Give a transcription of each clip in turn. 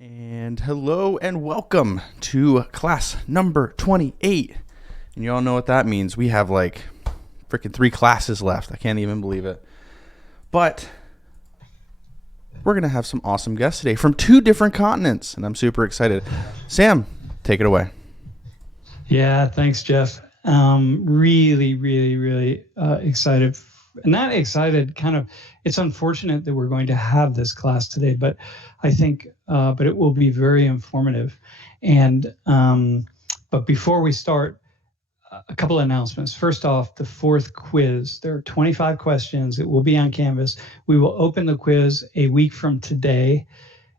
And hello and welcome to class number 28. And you all know what that means. We have like freaking 3 classes left. I can't even believe it. But we're going to have some awesome guests today from 2 different continents. And I'm super excited. Sam, take it away. Yeah, thanks, Jeff. Really excited. Not excited, it's unfortunate that we're going to have this class today, but I think, but it will be very informative. And, but before we start, a couple of announcements. First off, the 4th quiz. There are 25 questions. It will be on Canvas. We will open the quiz a week from today,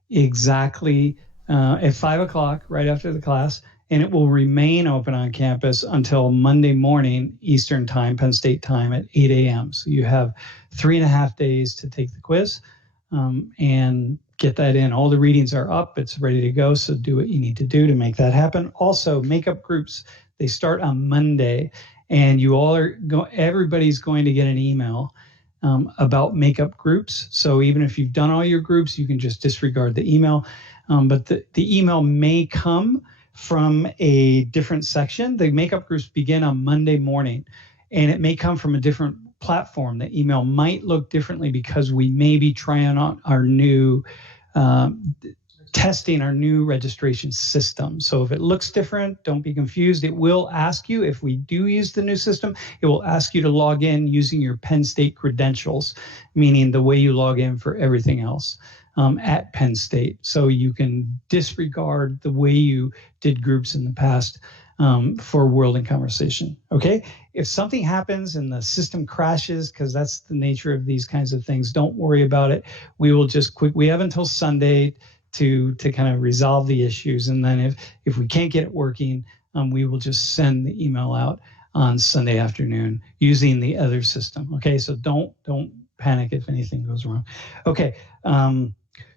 exactly at 5 o'clock, right after the class. And it will remain open on campus until Monday morning, Eastern time, Penn State time at 8 a.m. So you have 3.5 days to take the quiz and get that in. All the readings are up. It's ready to go. So do what you need to do to make that happen. Also, makeup groups, they start on Monday. And you all are everybody's going to get an email about makeup groups. So even if you've done all your groups, you can just disregard the email. But the email may come from a different section. The makeup groups begin on Monday morning, and it may come from a different platform. The email might look differently because we may be trying out our new testing our new registration system. So if it looks different, don't be confused. It will ask you, if we do use the new system, it will ask you to log in using your Penn State credentials, meaning the way you log in for everything else at Penn State. So you can disregard the way you did groups in the past for World in Conversation. Okay? If something happens and the system crashes, because that's the nature of these kinds of things, don't worry about it. We will just we have until Sunday to kind of resolve the issues. And then if we can't get it working, we will just send the email out on Sunday afternoon using the other system. Okay, so don't panic if anything goes wrong. Okay,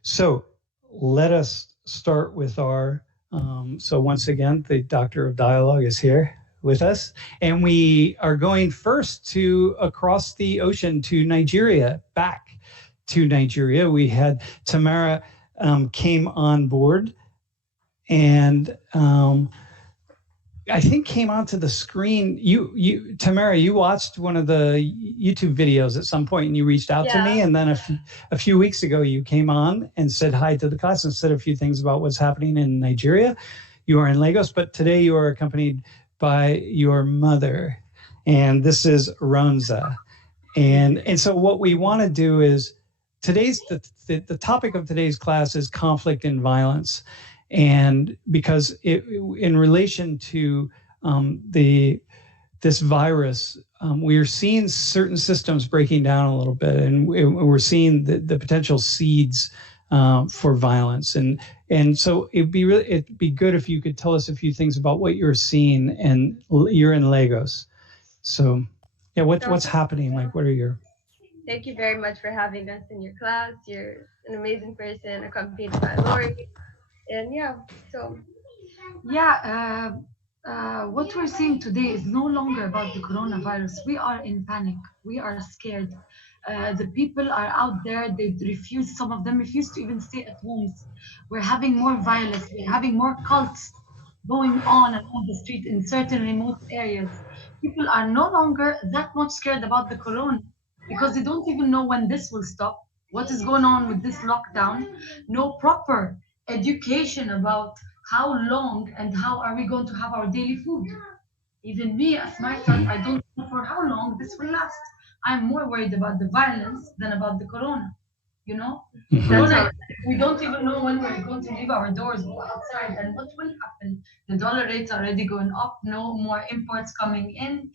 so let us start with our, so once again, the Doctor of Dialogue is here with us. And we are going first to across the ocean to Nigeria, back to Nigeria. We had Tamara came on board and I think came onto the screen. You, Tamara, you watched one of the YouTube videos at some point and you reached out to me. And then a few weeks ago, you came on and said hi to the class and said a few things about what's happening in Nigeria. You are in Lagos, but today you are accompanied by your mother. And this is Ronza. And so what we want to do is the topic of today's class is conflict and violence. And because in relation to this virus, we are seeing certain systems breaking down a little bit, and we're seeing the potential seeds for violence. And so it'd be good if you could tell us a few things about what you're seeing, and you're in Lagos. So yeah, what's happening? Like, what are your... Thank you very much for having us in your class. You're an amazing person, accompanied by Lori. And what we're seeing today is no longer about the coronavirus. We are in panic. We are scared. The people are out there. Some of them refuse to even stay at homes. We're having more violence. We're having more cults going on the street in certain remote areas. People are no longer that much scared about the corona because they don't even know when this will stop, what is going on with this lockdown, no proper education about how long and how are we going to have our daily food. Even me, as myself, I don't know for how long this will last. I'm more worried about the violence than about the corona. You know, corona, we don't even know when we're going to leave our doors, go outside, and what will happen. The dollar rates are already going up. No more imports coming in.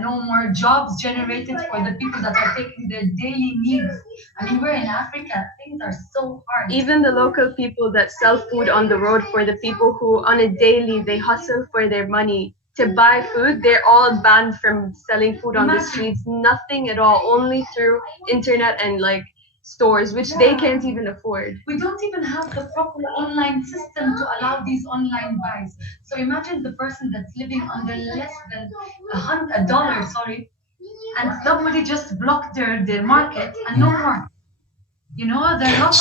No more jobs generated for the people that are taking their daily needs. I mean, we're in Africa. Things are so hard. Even the local people that sell food on the road, for the people who on a daily they hustle for their money to buy food, they're all banned from selling food on the streets. Nothing at all, only through internet and like stores, which they can't even afford. We don't even have the proper online system to allow these online buys. So imagine the person that's living under less than $100, and somebody just blocked their market and no more. You know, they're not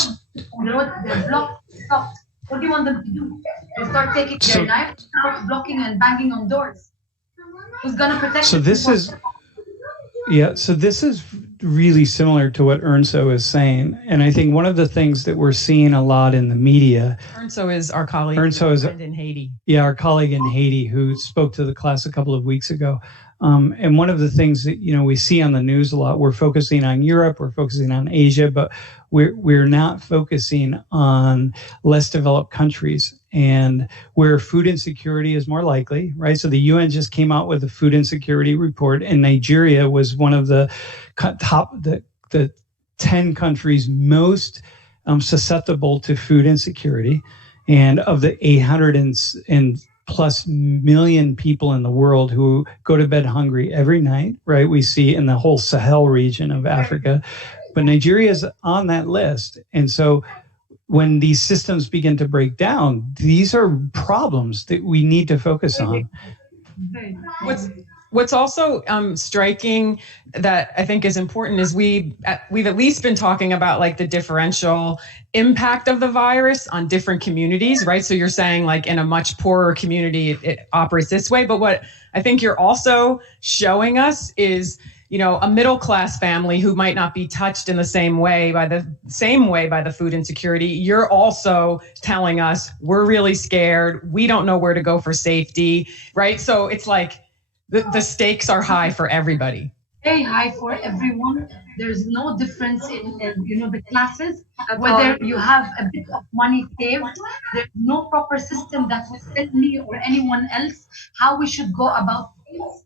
on the road, they're blocked, stopped. What do you want them to do? They start taking their knife, start blocking and banging on doors. Who's gonna protect? So this is, so this is really similar to what Ernso is saying, and I think one of the things that we're seeing a lot in the media. Ernso is our colleague. Ernso is in Haiti. Yeah, our colleague in Haiti who spoke to the class a couple of weeks ago. And one of the things that we see on the news a lot, we're focusing on Europe, we're focusing on Asia, but we're not focusing on less developed countries and where food insecurity is more likely, right? So the UN just came out with a food insecurity report, and Nigeria was one of the the 10 countries most susceptible to food insecurity, and of the 800 and plus million people in the world who go to bed hungry every night, right? We see in the whole Sahel region of Africa, but Nigeria is on that list. And so when these systems begin to break down, these are problems that we need to focus on. What's also striking that I think is important is we've at least been talking about like the differential impact of the virus on different communities, right? So you're saying like in a much poorer community, it operates this way. But what I think you're also showing us is, a middle class family who might not be touched in the same way by the food insecurity. You're also telling us we're really scared. We don't know where to go for safety, right? So it's like, the stakes are high for everybody. Very high for everyone. There's no difference in the classes. Whether you have a bit of money saved, there's no proper system that will tell me or anyone else how we should go about things.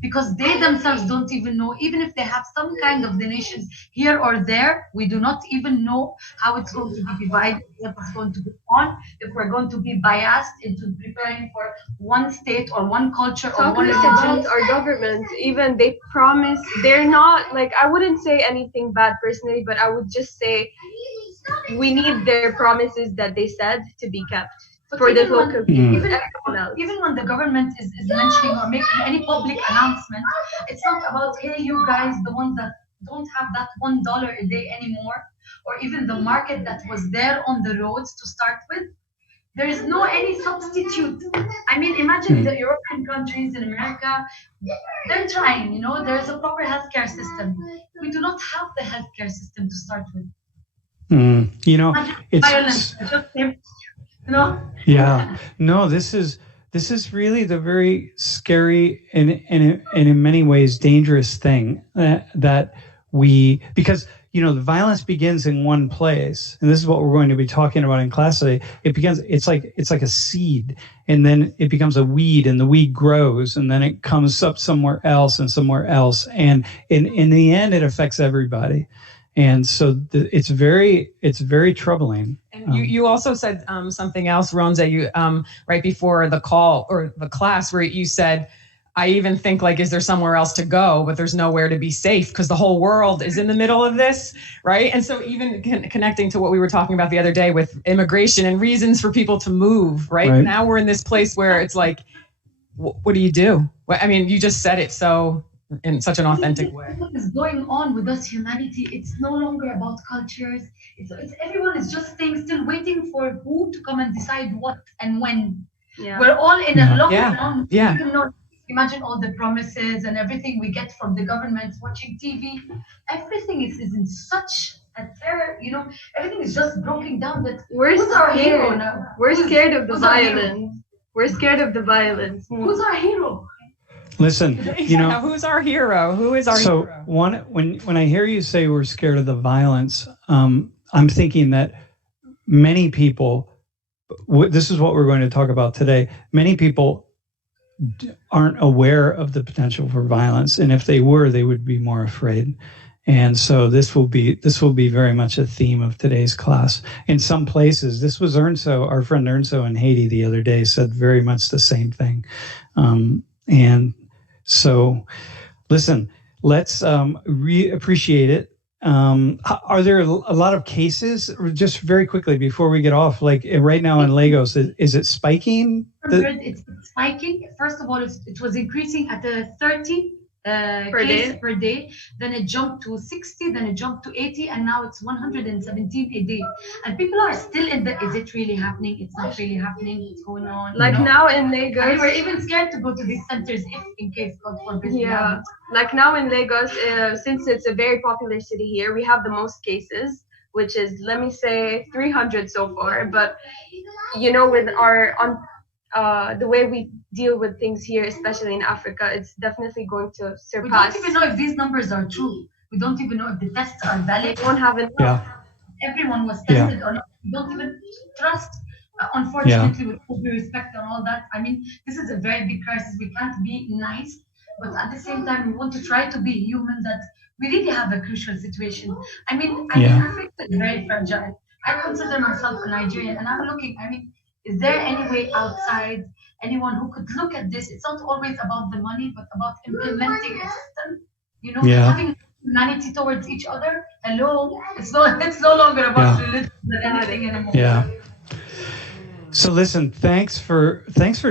Because they themselves don't even know, even if they have some kind of donation here or there, we do not even know how it's going to be divided, what is going to go on, if we're going to be biased into preparing for one state or one culture or one religion. About our government, even they promise, they're not, like, I wouldn't say anything bad personally, but I would just say we need their promises that they said to be kept. For the local people, even when the government is mentioning or making any public announcement, it's not about, hey, you guys, the ones that don't have that $1 a day anymore, or even the market that was there on the roads to start with. There is no any substitute. I mean, imagine the European countries in America, they're trying, there's a proper healthcare system. We do not have the healthcare system to start with. It's violence. Yeah, no, this is really the very scary and in many ways dangerous thing that we, because the violence begins in one place, and this is what we're going to be talking about in class today. It's like a seed, and then it becomes a weed, and the weed grows, and then it comes up somewhere else, and in the end it affects everybody. And so it's very troubling. And you also said something else, Ronza, you right before the call or the class, where you said, I even think like, is there somewhere else to go? But there's nowhere to be safe because the whole world is in the middle of this, right? And so even connecting to what we were talking about the other day with immigration and reasons for people to move, right? Now we're in this place where it's like, what do you do? I mean, you just said it so in such an authentic way. What is going on with us humanity? It's no longer about cultures. It's everyone is just staying still, waiting for who to come and decide what and when. Yeah. We're all in a lockdown. Yeah. Imagine all the promises and everything we get from the government, watching TV. Everything is in such a terror, everything is just broken down. That who's our hero now? We're scared of the violence. We're scared of the violence. Who's our hero? Listen, who's our hero? Who is our hero? So when I hear you say we're scared of the violence, I'm thinking that many people, this is what we're going to talk about today. Many people aren't aware of the potential for violence, and if they were, they would be more afraid. And so this will be very much a theme of today's class. In some places, this was Ernso, our friend Ernso in Haiti the other day said very much the same thing. And so, listen, let's appreciate it. Are there a lot of cases, just very quickly before we get off, like right now in Lagos, is it spiking? It's spiking. First of all, it was increasing at 30 cases per day. Then it jumped to 60, then it jumped to 80, and now it's 117 a day. And people are still in the, is it really happening? It's not really happening. What's going on? Like now in Lagos, I mean, we're even scared to go to these centers if, in case, God forbid. yeah, like now in Lagos, since it's a very popular city here, we have the most cases, which is, let me say, 300 so far. But you know, with our the way we deal with things here, especially in Africa, it's definitely going to surpass. We don't even know if these numbers are true. We don't even know if the tests are valid. We won't have enough. Yeah. Everyone was tested or not. We don't even trust. Unfortunately, with all due respect and all that, I mean, this is a very big crisis. We can't be nice, but at the same time, we want to try to be human. That we really have a crucial situation. I mean, Africa is very fragile. I consider myself a Nigerian, and I'm looking. I mean, is there any way outside, anyone who could look at this? It's not always about the money, but about implementing a system, you know, having humanity towards each other. Hello, it's no longer about religion than anything anymore. Yeah. So listen, thanks for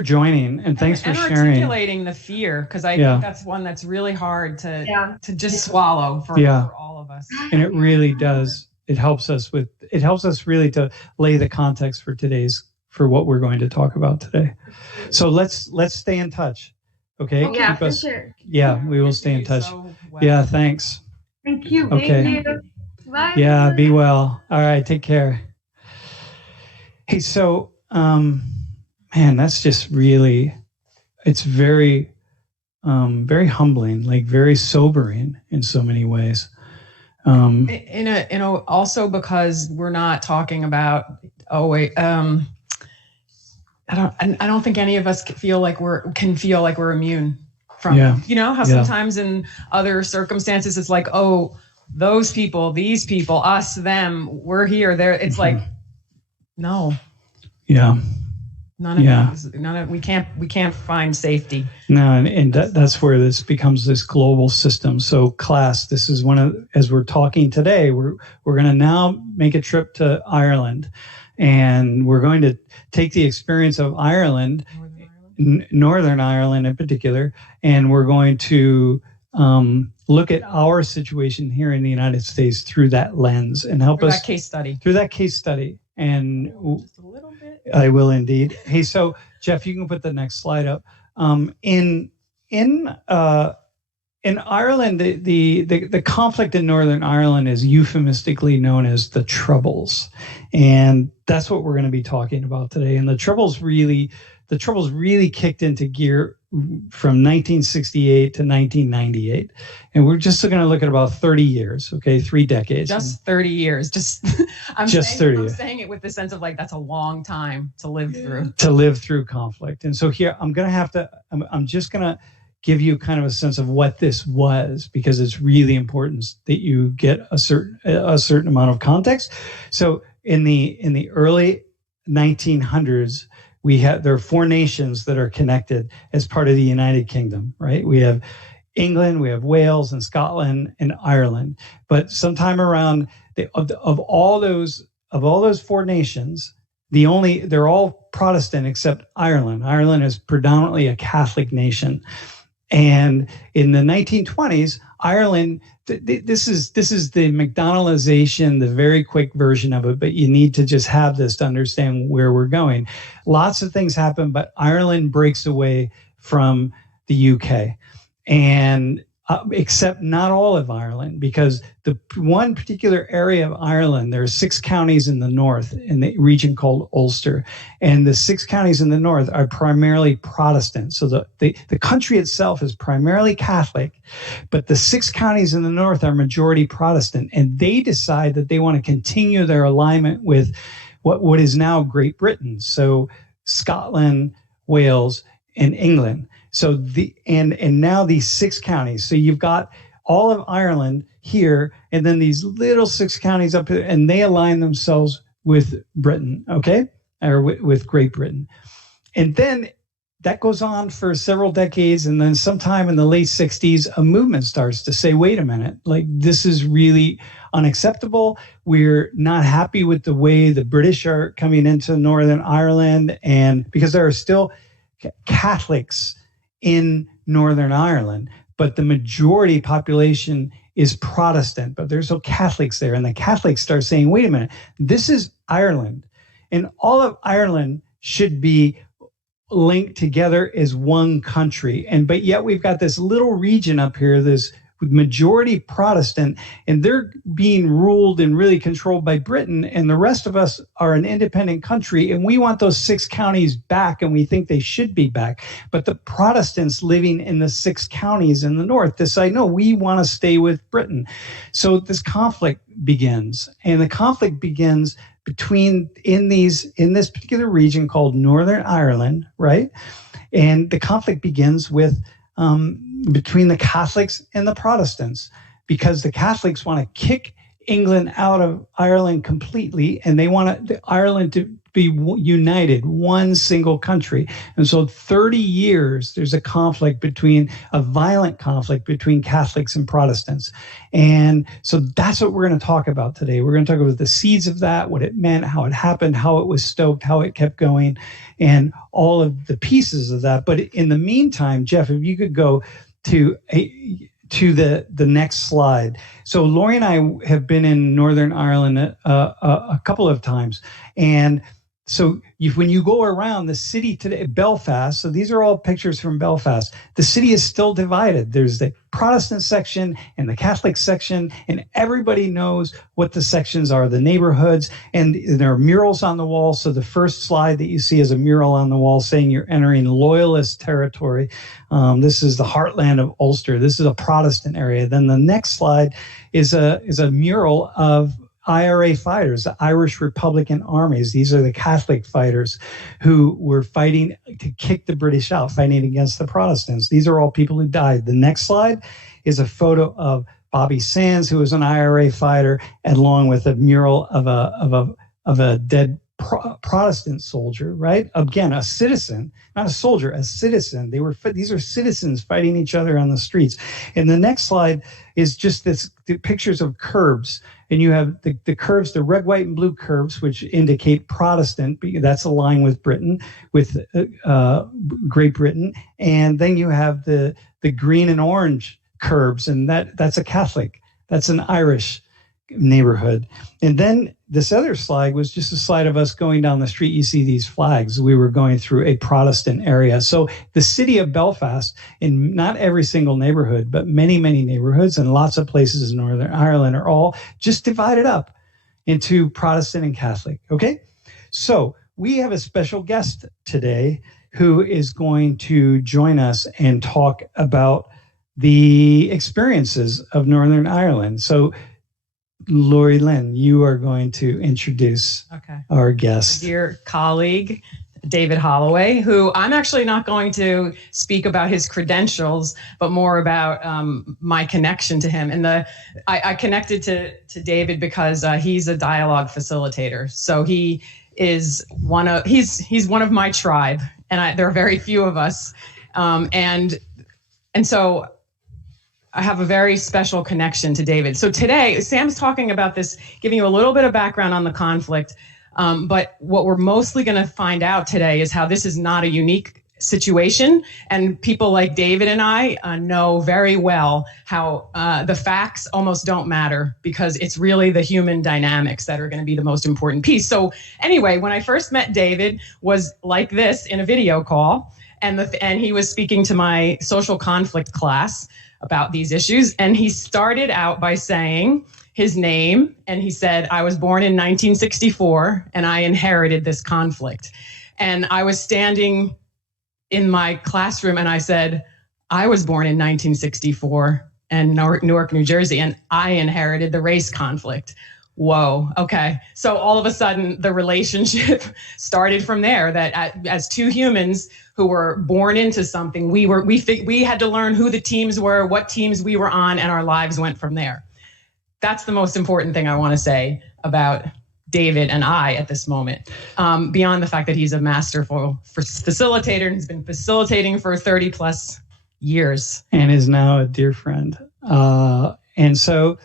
joining, and thanks for sharing. Articulating the fear, because I think that's one that's really hard to just swallow for all of us. And it really does. It helps us really to lay the context for what we're going to talk about today. So let's stay in touch. Okay? Oh, yeah, for sure. Yeah, we will stay in touch. So well. Yeah, thanks. Thank you. Okay. Thank you. Bye. Yeah, be well. All right, take care. Hey, so man, that's just really, it's very very humbling, like very sobering in so many ways. Also because we're not talking about I don't think any of us can feel like we're immune from it. You know how sometimes in other circumstances it's like, oh, those people, these people, us, them, we're here, there. It's like, no. Yeah. None of we can't find safety. No, and that's where this becomes this global system. So class, this is as we're talking today, we're going to now make a trip to Ireland, and we're going to take the experience of Ireland, Northern Ireland in particular, and we're going to look at our situation here in the United States through that lens and help us through that case study. And just a little bit. I will indeed. Hey, so Jeff, you can put the next slide up. In Ireland, the conflict in Northern Ireland is euphemistically known as the Troubles, and that's what we're going to be talking about today. And the Troubles really kicked into gear from 1968 to 1998, and we're just going to look at about 30 years. Okay, 3 decades. Just 30 years. I'm saying it with the sense of like that's a long time to live through. To live through conflict, and so here I'm just going to give you kind of a sense of what this was, because it's really important that you get a certain amount of context. So in the early 1900s, there are 4 nations that are connected as part of the United Kingdom, right? We have England, we have Wales and Scotland and Ireland. But sometime around of all those 4 nations, they're all Protestant except Ireland. Ireland is predominantly a Catholic nation. And in the 1920s, Ireland, this is the McDonaldization, the very quick version of it, but you need to just have this to understand where we're going. Lots of things happen, but Ireland breaks away from the UK, and except not all of Ireland, because the one particular area of Ireland, there are 6 counties in the north in the region called Ulster, and the 6 counties in the north are primarily Protestant. So the country itself is primarily Catholic, but the 6 counties in the north are majority Protestant, and they decide that they want to continue their alignment with what is now Great Britain. So Scotland, Wales, and England. So and now these 6 counties. So you've got all of Ireland here, and then these little 6 counties up here, and they align themselves with Britain, okay, or with Great Britain. And then that goes on for several decades, and then sometime in the late 60s, a movement starts to say, wait a minute, like this is really unacceptable. We're not happy with the way the British are coming into Northern Ireland, and because there are still Catholics in Northern Ireland, but the majority population is Protestant, but there's no Catholics there. And the Catholics start saying, wait a minute, this is Ireland. And all of Ireland should be linked together as one country. But yet we've got this little region up here, this majority Protestant, and they're being ruled and really controlled by Britain. And the rest of us are an independent country, and we want those 6 counties back, and we think they should be back. But the Protestants living in the 6 counties in the north decide, no, we want to stay with Britain. So this conflict begins, and the conflict begins in this particular region called Northern Ireland, right? And the conflict begins with between the Catholics and the Protestants, because the Catholics want to kick England out of Ireland completely, and they want Ireland to be united, one single country. And so 30 years, there's a violent conflict between Catholics and Protestants. And so that's what we're going to talk about today. We're going to talk about the seeds of that, what it meant, how it happened, how it was stoked, how it kept going, and all of the pieces of that. But in the meantime, Jeff, if you could go to the next slide. So Lori and I have been in Northern Ireland a couple of times, and so when you go around the city today, Belfast, so these are all pictures from Belfast, the city is still divided. There's the Protestant section and the Catholic section, and everybody knows what the sections are, the neighborhoods, and there are murals on the wall. So the first slide that you see is a mural on the wall saying you're entering Loyalist territory. This is the heartland of Ulster. This is a Protestant area. Then the next slide is a mural of IRA fighters, the Irish Republican armies. These are the Catholic fighters who were fighting to kick the British out, fighting against the Protestants. These are all people who died. The next slide is a photo of Bobby Sands, who was an IRA fighter, along with a mural of a dead Protestant soldier, right? Again, a citizen, not a soldier, a citizen. These are citizens fighting each other on the streets. And the next slide is just the pictures of curbs. And you have the curves, the red, white, and blue curves, which indicate Protestant. That's aligned with Britain, with Great Britain. And then you have the green and orange curves, and that's a Catholic. That's an Irish neighborhood. And then this other slide was just a slide of us going down the street. You see these flags. We were going through a Protestant area. So the city of Belfast, in not every single neighborhood, but many, many neighborhoods and lots of places in Northern Ireland are all just divided up into Protestant and Catholic. Okay? So we have a special guest today who is going to join us and talk about the experiences of Northern Ireland. So Lori Lynn, you are going to introduce our guest. My dear colleague, David Holloway, who I'm actually not going to speak about his credentials, but more about my connection to him. And I connected to David because he's a dialogue facilitator. So he is he's one of my tribe, and there are very few of us. And so I have a very special connection to David. So today, Sam's talking about this, giving you a little bit of background on the conflict. But what we're mostly going to find out today is how this is not a unique situation. And people like David and I know very well how the facts almost don't matter, because it's really the human dynamics that are going to be the most important piece. So anyway, when I first met David was like this in a video call, and he was speaking to my social conflict class about these issues. And he started out by saying his name, and he said, I was born in 1964 and I inherited this conflict. And I was standing in my classroom and I said, I was born in 1964 and Newark, New Jersey, and I inherited the race conflict. Whoa, okay. So all of a sudden the relationship started from there, that as two humans who were born into something, we had to learn who the teams were, what teams we were on, and our lives went from there. That's the most important thing I want to say about David and I at this moment, beyond the fact that he's a masterful facilitator and has been facilitating for 30 plus years. And is now a dear friend. And so,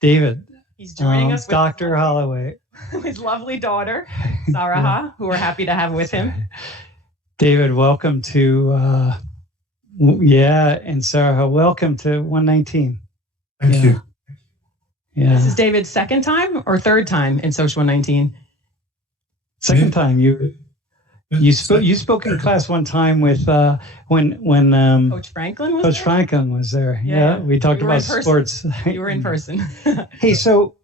David, he's joining us with Dr. Holloway. His lovely daughter, Saraha, who we're happy to have with him. David, welcome to Yeah, and Sarah, welcome to 119. Thank you. Yeah. This is David's second time or third time in Social 119? Second time. You spoke in class one time with when Coach Franklin was Coach there? Franklin was there. Yeah. We talked about sports. You were in person. Hey, so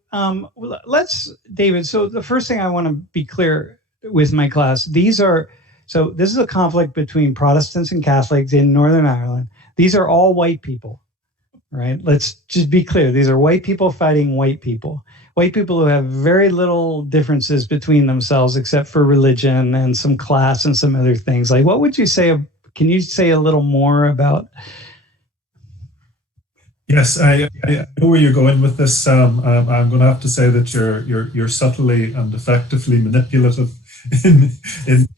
let's, David. So the first thing I want to be clear with my class: this is a conflict between Protestants and Catholics in Northern Ireland. These are all white people, right? Let's just be clear. These are white people fighting white people. White people who have very little differences between themselves except for religion and some class and some other things. Like, what would you say? Can you say a little more about? Yes, I know where you're going with this, Sam. I'm going to have to say that you're subtly and effectively manipulative in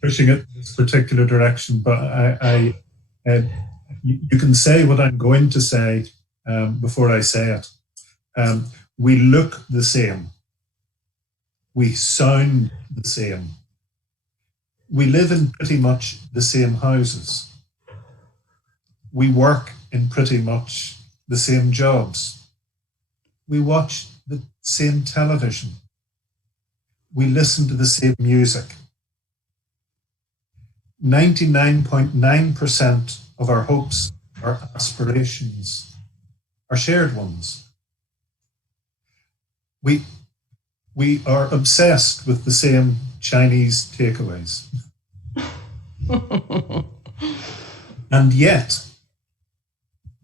pushing it in this particular direction. But you can say what I'm going to say before I say it. We look the same. We sound the same. We live in pretty much the same houses. We work in pretty much the same jobs. We watch the same television. We listen to the same music. 99.9% of our hopes, our aspirations, are shared ones. We are obsessed with the same Chinese takeaways. And yet,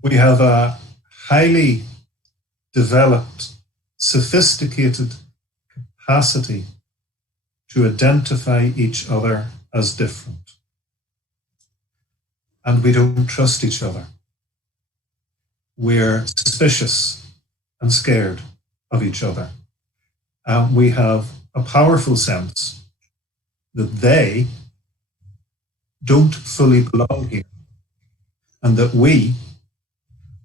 we have a highly developed, sophisticated capacity to identify each other as different. And we don't trust each other. We're suspicious and scared of each other. We have a powerful sense that they don't fully belong here, and that we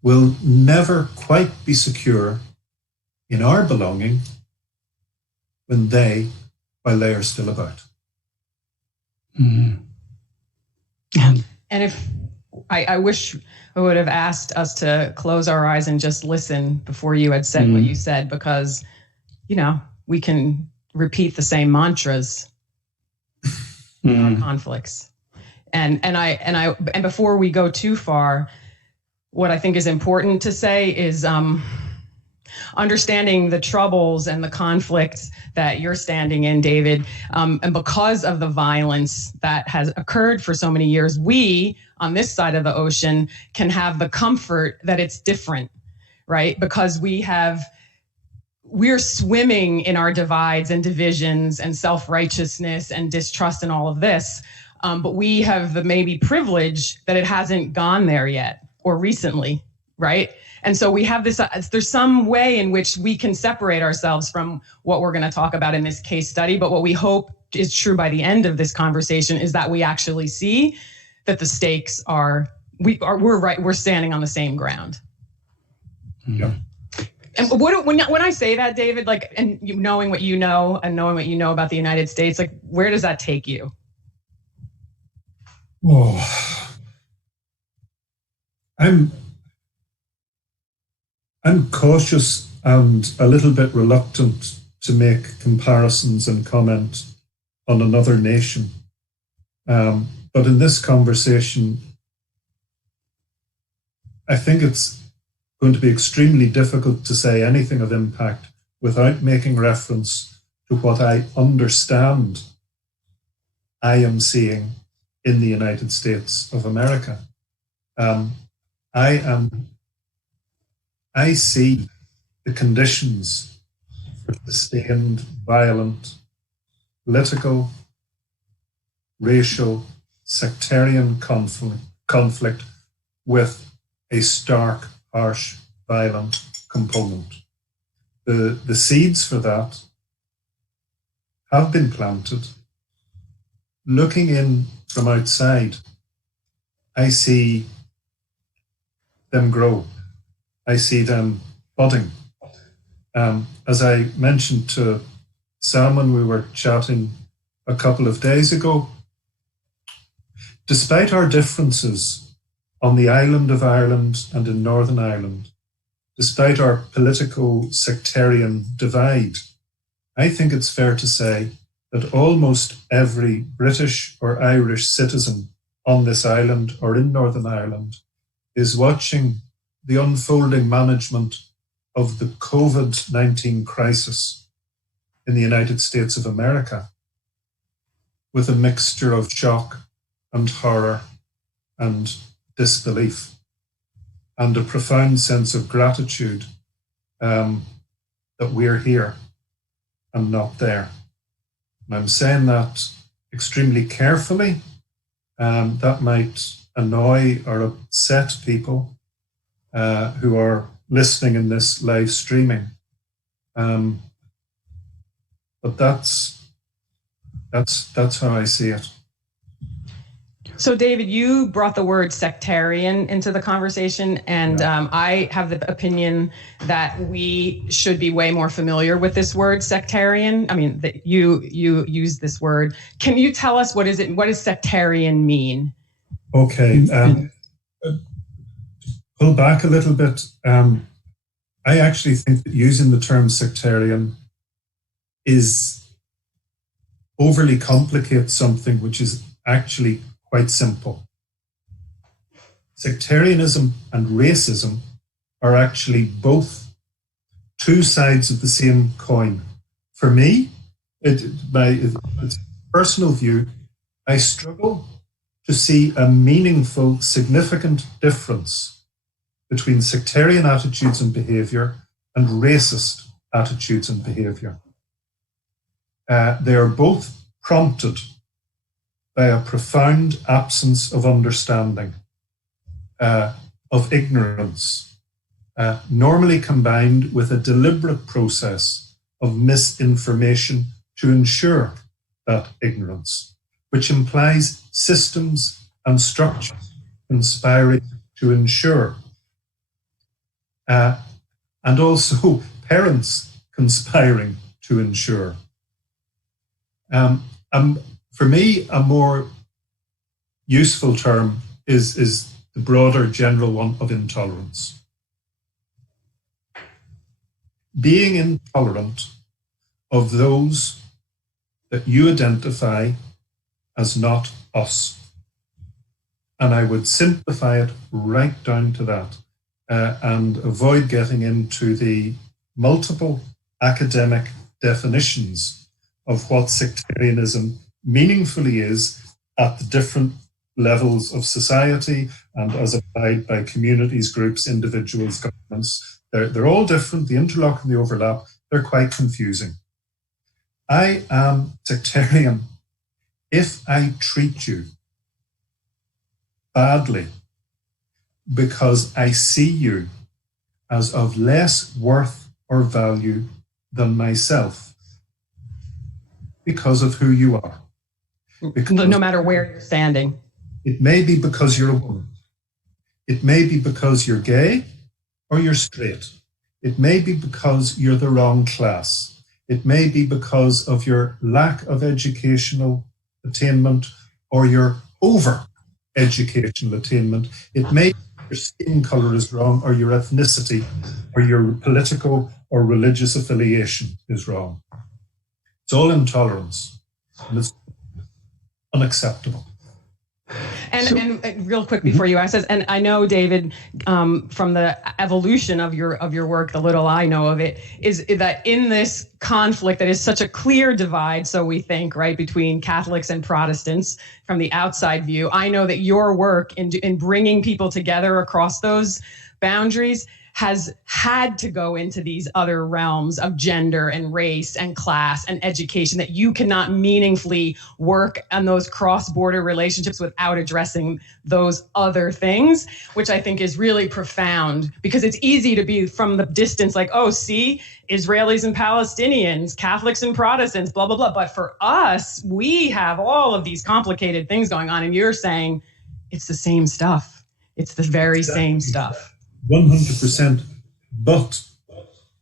will never quite be secure in our belonging while they are still about. Mm-hmm. And if I wish I would have asked us to close our eyes and just listen before you had said what you said, because, we can repeat the same mantras in our conflicts. And before we go too far, what I think is important to say is understanding the troubles and the conflicts that you're standing in, David, and because of the violence that has occurred for so many years, we on this side of the ocean can have the comfort that it's different, right? Because we're swimming in our divides and divisions and self-righteousness and distrust and all of this, but we have the maybe privilege that it hasn't gone there yet or recently, right? And so we have this, there's some way in which we can separate ourselves from what we're going to talk about in this case study. But what we hope is true by the end of this conversation is that we actually see that the stakes we're right, we're standing on the same ground. Yeah. And when I say that, David, like, and knowing what you know and knowing what you know about the United States, like, where does that take you? Oh, I'm cautious and a little bit reluctant to make comparisons and comment on another nation. But in this conversation, I think it's going to be extremely difficult to say anything of impact without making reference to what I understand I am seeing in the United States of America. I see the conditions for sustained, violent, political, racial, sectarian conflict with a stark, harsh, violent component. The seeds for that have been planted. Looking in from outside, I see them grow. I see them budding. As I mentioned to Sam when we were chatting a couple of days ago, despite our differences on the island of Ireland and in Northern Ireland, despite our political sectarian divide, I think it's fair to say that almost every British or Irish citizen on this island or in Northern Ireland is watching the unfolding management of the COVID-19 crisis in the United States of America with a mixture of shock and horror and disbelief and a profound sense of gratitude that we're here and not there. And I'm saying that extremely carefully. That might annoy or upset people who are listening in this live streaming. But that's how I see it. So, David, you brought the word sectarian into the conversation, and I have the opinion that we should be way more familiar with this word sectarian. I mean, that you use this word. Can you tell us what does sectarian mean? Okay. Pull back a little bit. I actually think that using the term sectarian is overly complicates something which is actually quite simple. Sectarianism and racism are actually both two sides of the same coin. For me, my personal view, I struggle to see a meaningful, significant difference between sectarian attitudes and behavior and racist attitudes and behavior. They are both prompted by a profound absence of understanding, of ignorance, normally combined with a deliberate process of misinformation to ensure that ignorance, which implies systems and structures conspiring to ensure, and also parents conspiring to ensure. For me, a more useful term is the broader general one of intolerance. Being intolerant of those that you identify as not us. And I would simplify it right down to that and avoid getting into the multiple academic definitions of what sectarianism meaningfully is at the different levels of society and as applied by communities, groups, individuals, governments. They're all different, the interlock and the overlap, they're quite confusing. I am sectarian if I treat you badly because I see you as of less worth or value than myself because of who you are. Because no matter where you're standing. It may be because you're a woman. It may be because you're gay or you're straight. It may be because you're the wrong class. It may be because of your lack of educational attainment or your over-educational attainment. It may be your skin color is wrong or your ethnicity or your political or religious affiliation is wrong. It's all intolerance. And it's unacceptable. And real quick before you ask this, and I know, David, from the evolution of your work, the little I know of it, is that in this conflict that is such a clear divide, so we think, right, between Catholics and Protestants from the outside view, I know that your work in bringing people together across those boundaries has had to go into these other realms of gender and race and class and education, that you cannot meaningfully work on those cross-border relationships without addressing those other things, which I think is really profound, because it's easy to be from the distance like, oh, see, Israelis and Palestinians, Catholics and Protestants, blah, blah, blah. But for us, we have all of these complicated things going on. And you're saying it's the same stuff. It's the very same stuff. 100%, but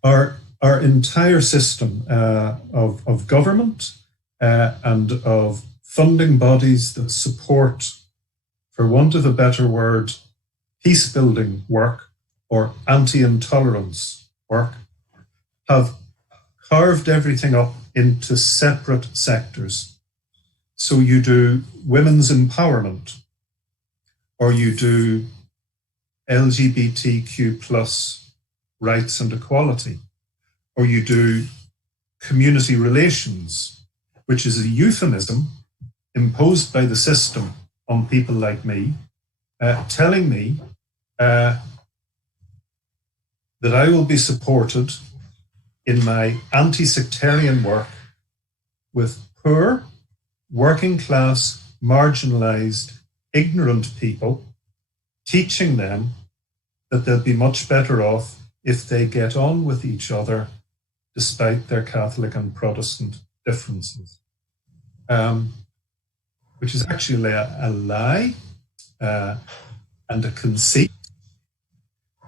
our entire system of government and of funding bodies that support, for want of a better word, peace-building work or anti-intolerance work have carved everything up into separate sectors. So you do women's empowerment, or you do LGBTQ plus rights and equality, or you do community relations, which is a euphemism imposed by the system on people like me, telling me that I will be supported in my anti-sectarian work with poor, working class, marginalized, ignorant people, teaching them that they'll be much better off if they get on with each other despite their Catholic and Protestant differences, which is actually a lie and a conceit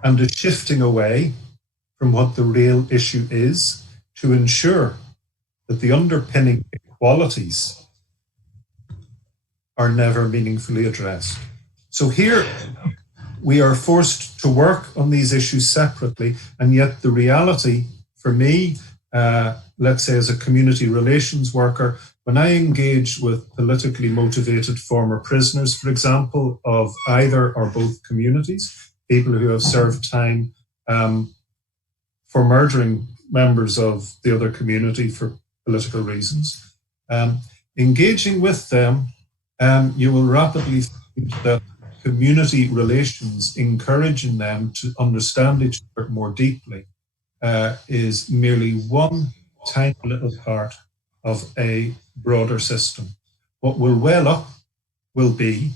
and a shifting away from what the real issue is to ensure that the underpinning inequalities are never meaningfully addressed. So here we are forced to work on these issues separately, and yet the reality for me, let's say as a community relations worker, when I engage with politically motivated former prisoners, for example, of either or both communities, people who have served time for murdering members of the other community for political reasons, engaging with them, you will rapidly find that community relations, encouraging them to understand each other more deeply, is merely one tiny little part of a broader system. What will well up will be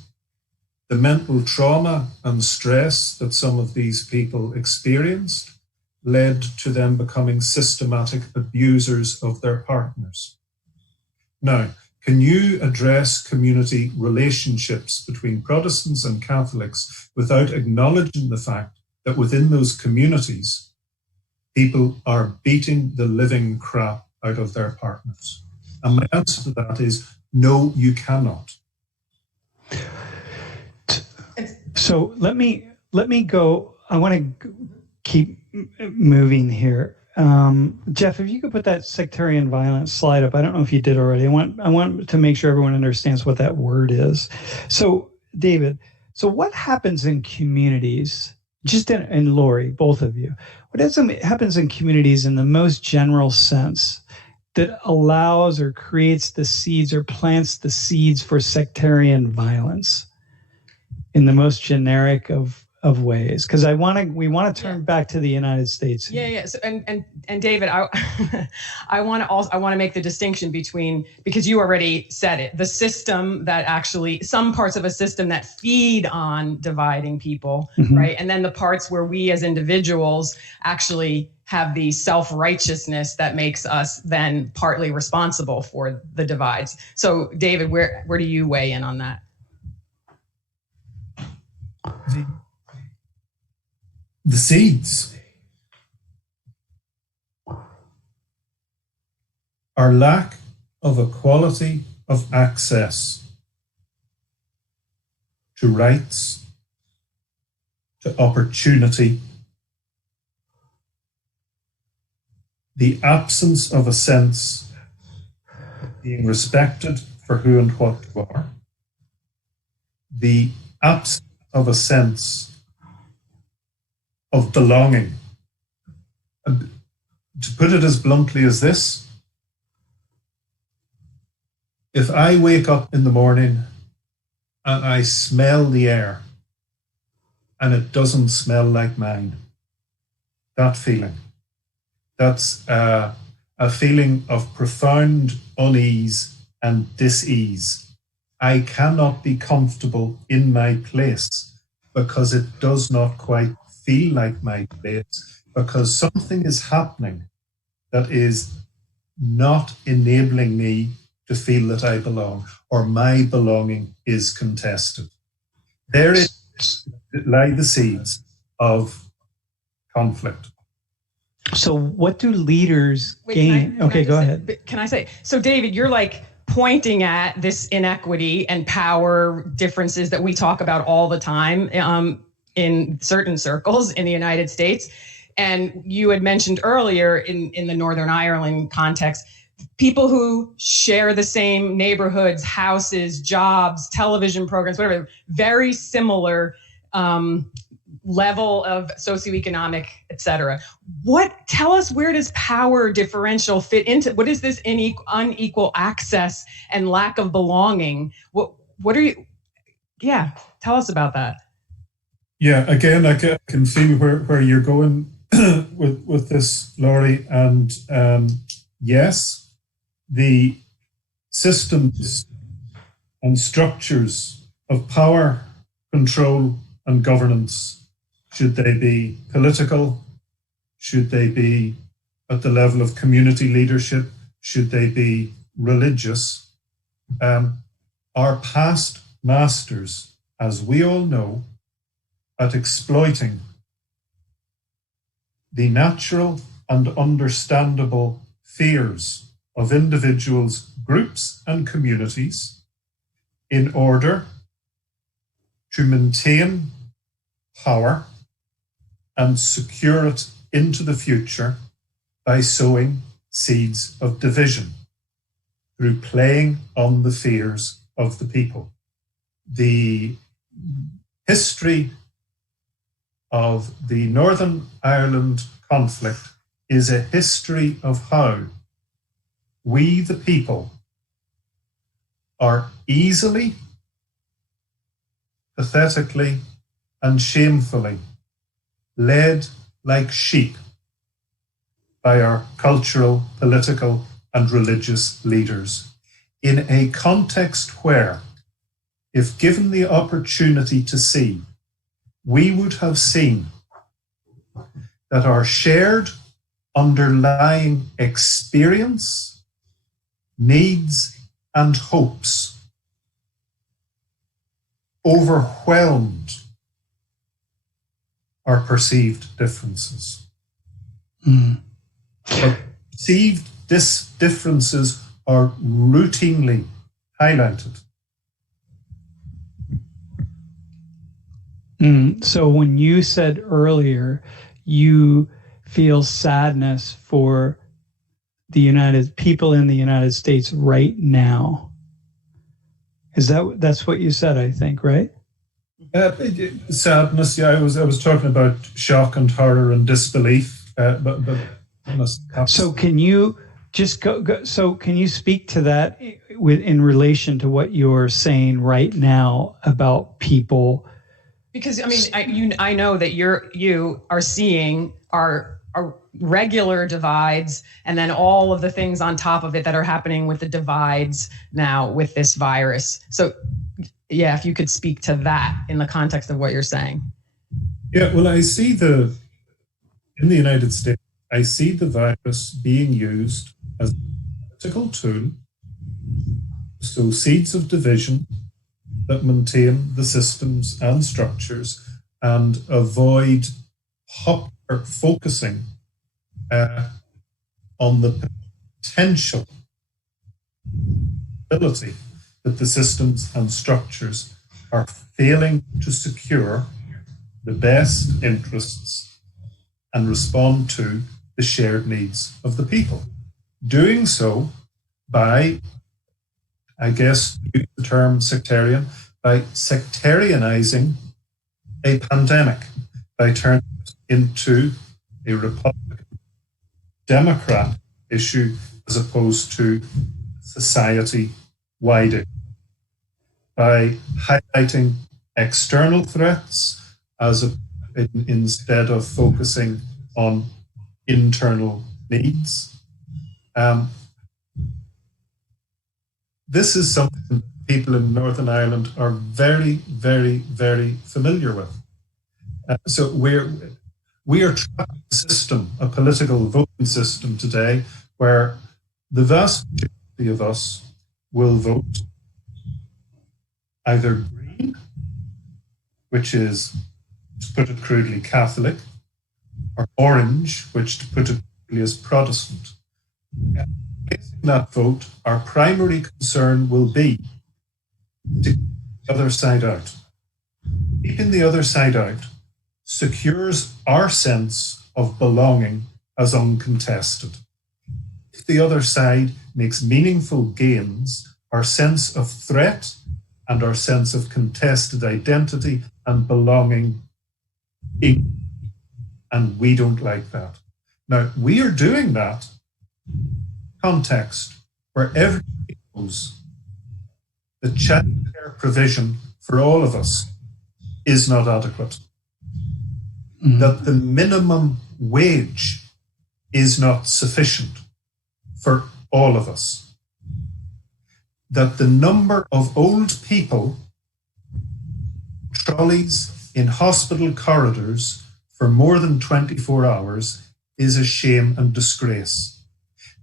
the mental trauma and stress that some of these people experienced led to them becoming systematic abusers of their partners. Now, can you address community relationships between Protestants and Catholics without acknowledging the fact that within those communities, people are beating the living crap out of their partners? And my answer to that is no, you cannot. So let me go. I want to keep moving here. Jeff, if you could put that sectarian violence slide up. I don't know if you did already. I want to make sure everyone understands what that word is. So, David, so what happens in communities, just and Lori, both of you, what happens in communities in the most general sense that allows or creates the seeds or plants the seeds for sectarian violence in the most generic of ways? Because we want to turn back to the United States. Yeah. So, and David, I want to make the distinction between, because you already said it, the system that actually, some parts of a system that feed on dividing people, right? And then the parts where we as individuals actually have the self-righteousness that makes us then partly responsible for the divides. So David, where do you weigh in on that? The seeds are lack of equality of access to rights, to opportunity, the absence of a sense of being respected for who and what you are, the absence of a sense of belonging. And to put it as bluntly as this, if I wake up in the morning and I smell the air and it doesn't smell like mine, that feeling, that's a feeling of profound unease and dis-ease. I cannot be comfortable in my place because it does not quite feel like my place, because something is happening that is not enabling me to feel that I belong, or my belonging is contested. There lie the seeds of conflict. So what do leaders gain? Okay, go ahead. Can I say, so David, you're like pointing at this inequity and power differences that we talk about all the time. in certain circles in the United States. And you had mentioned earlier in the Northern Ireland context, people who share the same neighborhoods, houses, jobs, television programs, whatever, very similar level of socioeconomic, et cetera. Tell us, where does power differential fit into? What is this unequal access and lack of belonging? What are you, tell us about that. Yeah, again, I can feel where you're going with this, Laurie. And yes, the systems and structures of power, control, and governance, should they be political, should they be at the level of community leadership, should they be religious, are past masters, as we all know, at exploiting the natural and understandable fears of individuals, groups, and communities in order to maintain power and secure it into the future by sowing seeds of division through playing on the fears of the people. The history of the Northern Ireland conflict is a history of how we, the people, are easily, pathetically, and shamefully led like sheep by our cultural, political, and religious leaders in a context where, if given the opportunity to see, we would have seen that our shared underlying experience, needs, and hopes overwhelmed our perceived differences. But perceived differences are routinely highlighted. So when you said earlier you feel sadness for the people in the United States right now, that's what you said, I think, right? Sadness, yeah. I was talking about shock and horror and disbelief. So can you just go? So can you speak to that in relation to what you're saying right now about people? Because I mean, I know that you are seeing our regular divides, and then all of the things on top of it that are happening with the divides now with this virus. So, yeah, if you could speak to that in the context of what you're saying. Yeah, well, I see in the United States, I see the virus being used as a political tool, so seeds of division that maintain the systems and structures and avoid focusing on the potential ability that the systems and structures are failing to secure the best interests and respond to the shared needs of the people. Doing so by, I guess, use the term sectarian, by sectarianizing a pandemic, by turning it into a Republican Democrat issue as opposed to society-wide issue, by highlighting external threats instead of focusing on internal needs. This is something people in Northern Ireland are very, very, very familiar with. So we are trapped in a system, a political voting system today, where the vast majority of us will vote either Green, which is, to put it crudely, Catholic, or Orange, which, to put it crudely, is Protestant. Facing that vote, our primary concern will be to keep the other side out. Keeping the other side out secures our sense of belonging as uncontested. If the other side makes meaningful gains, our sense of threat and our sense of contested identity and belonging, and we don't like that. Now, we are doing that context where everybody knows that childcare provision for all of us is not adequate, that the minimum wage is not sufficient for all of us, that the number of old people, trolleys in hospital corridors for more than 24 hours is a shame and disgrace,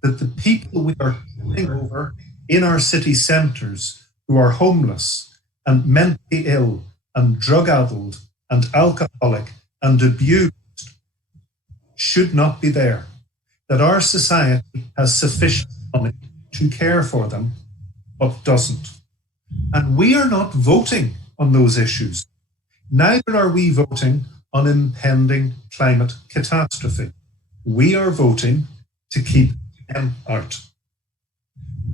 that the people we are killing over in our city centres who are homeless and mentally ill and drug-addled and alcoholic and abused should not be there, that our society has sufficient money to care for them, but doesn't. And we are not voting on those issues. Neither are we voting on impending climate catastrophe. We are voting to keep them out.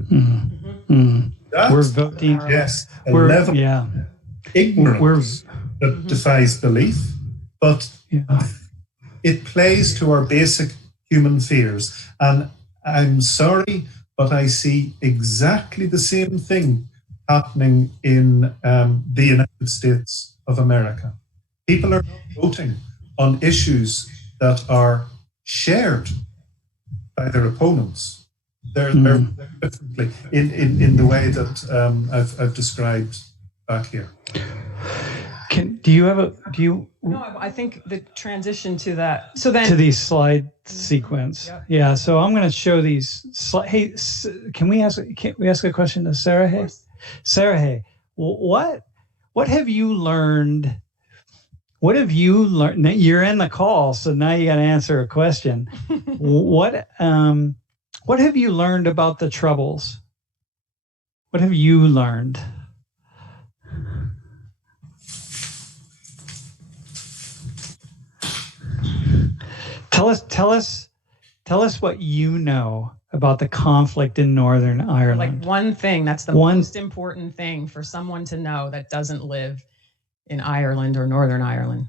We're voting. Yes, a level of ignorance that defies belief, but it plays to our basic human fears. And I'm sorry, but I see exactly the same thing happening in the United States of America. People are not voting on issues that are shared by their opponents. They're differently in the way that I've described back here. No, I think the transition to that. So then to these slide sequence. Yeah. So I'm going to show these. Hey, can we ask a question to Sarah? Hey, Sarah. Hey, what have you learned? What have you learned? You're in the call, so now you got to answer a question. What have you learned about the Troubles? What have you learned? Tell us what you know about the conflict in Northern Ireland. Like one thing, that's the most important thing for someone to know that doesn't live in Ireland or Northern Ireland.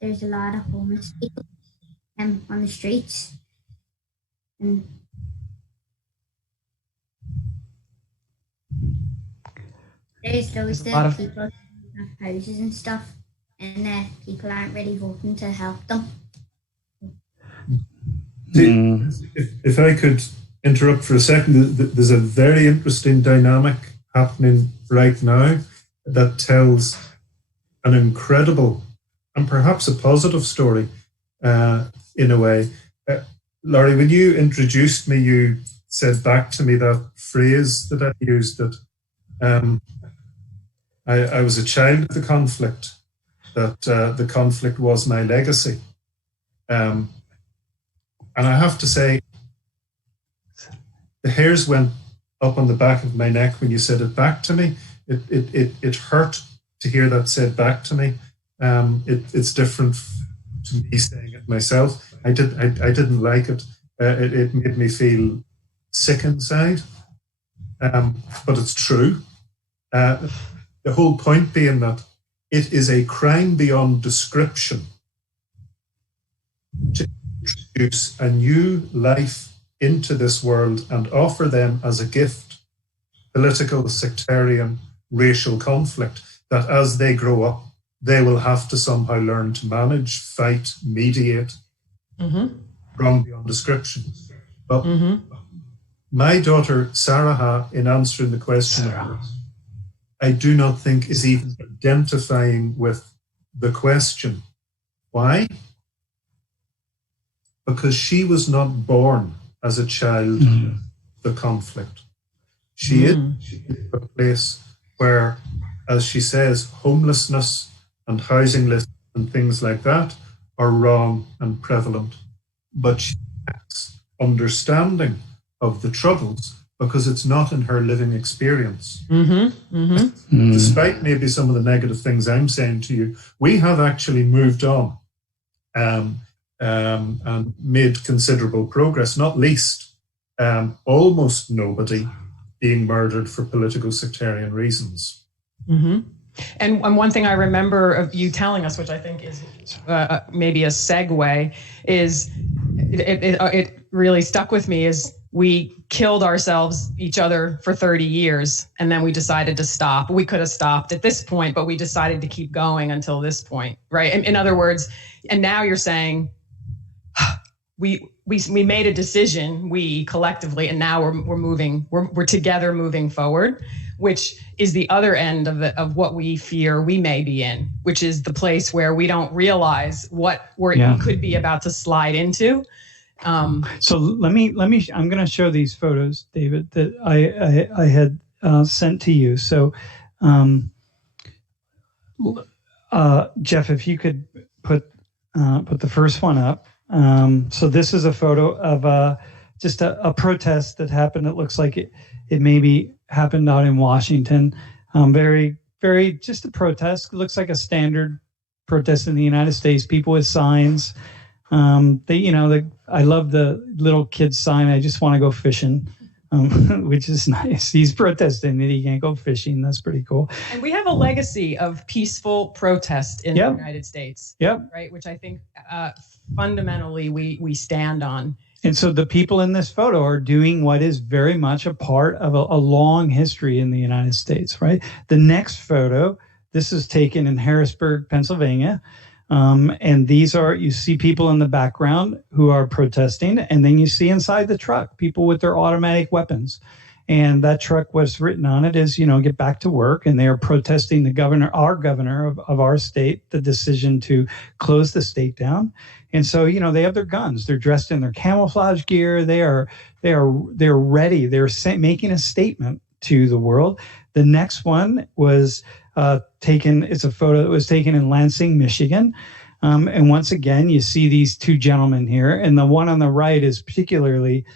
There's a lot of homeless people on the streets. And there's loads of people who have houses and stuff, and people aren't really voting to help them. If I could interrupt for a second, there's a very interesting dynamic happening right now that tells an incredible and perhaps a positive story in a way. Laurie, when you introduced me, you said back to me that phrase that I used, that I was a child of the conflict, that the conflict was my legacy. And I have to say, the hairs went up on the back of my neck when you said it back to me. It hurt to hear that said back to me. It's different to me saying it myself. I didn't like it. It made me feel sick inside. But it's true. The whole point being that it is a crime beyond description to introduce a new life into this world and offer them as a gift political, sectarian, racial conflict that as they grow up, they will have to somehow learn to manage, fight, mediate, wrong beyond description. But my daughter, Sarah, in answering the question, I do not think is even identifying with the question. Why? Because she was not born as a child of the conflict. She is in a place where, as she says, homelessness and housing lists and things like that are wrong and prevalent. But she has understanding of the Troubles because it's not in her living experience. Mm-hmm. Despite maybe some of the negative things I'm saying to you, we have actually moved on and made considerable progress, not least almost nobody being murdered for political sectarian reasons. Mm-hmm. And one thing I remember of you telling us, which I think is maybe a segue, is it really stuck with me, is we killed each other for 30 years, and then we decided to stop. We could have stopped at this point, but we decided to keep going until this point, right? In other words, and now you're saying, we made a decision, we collectively, and now we're together moving forward, which is the other end of what we fear we may be in, which is the place where we don't realize what we could be about to slide into. So let me. I'm going to show these photos, David, that I had sent to you. So, Jeff, if you could put the first one up. So this is a photo of just a protest that happened. It looks like it maybe happened out in Washington. Very, very just a protest. It looks like a standard protest in the United States. People with signs. I love the little kid's sign. I just want to go fishing, which is nice. He's protesting that he can't go fishing. That's pretty cool. And we have a legacy of peaceful protest in the United States. Yep. Right, which I think fundamentally we stand on. And so the people in this photo are doing what is very much a part of a long history in the United States, right? The next photo, this is taken in Harrisburg, Pennsylvania. And you see people in the background who are protesting, and then you see inside the truck people with their automatic weapons. And that truck, what's written on it is, get back to work. And they are protesting our governor of our state, the decision to close the state down. And so, they have their guns. They're dressed in their camouflage gear. They're ready. They're making a statement to the world. The next one was it's a photo that was taken in Lansing, Michigan. And once again, you see these two gentlemen here. And the one on the right is particularly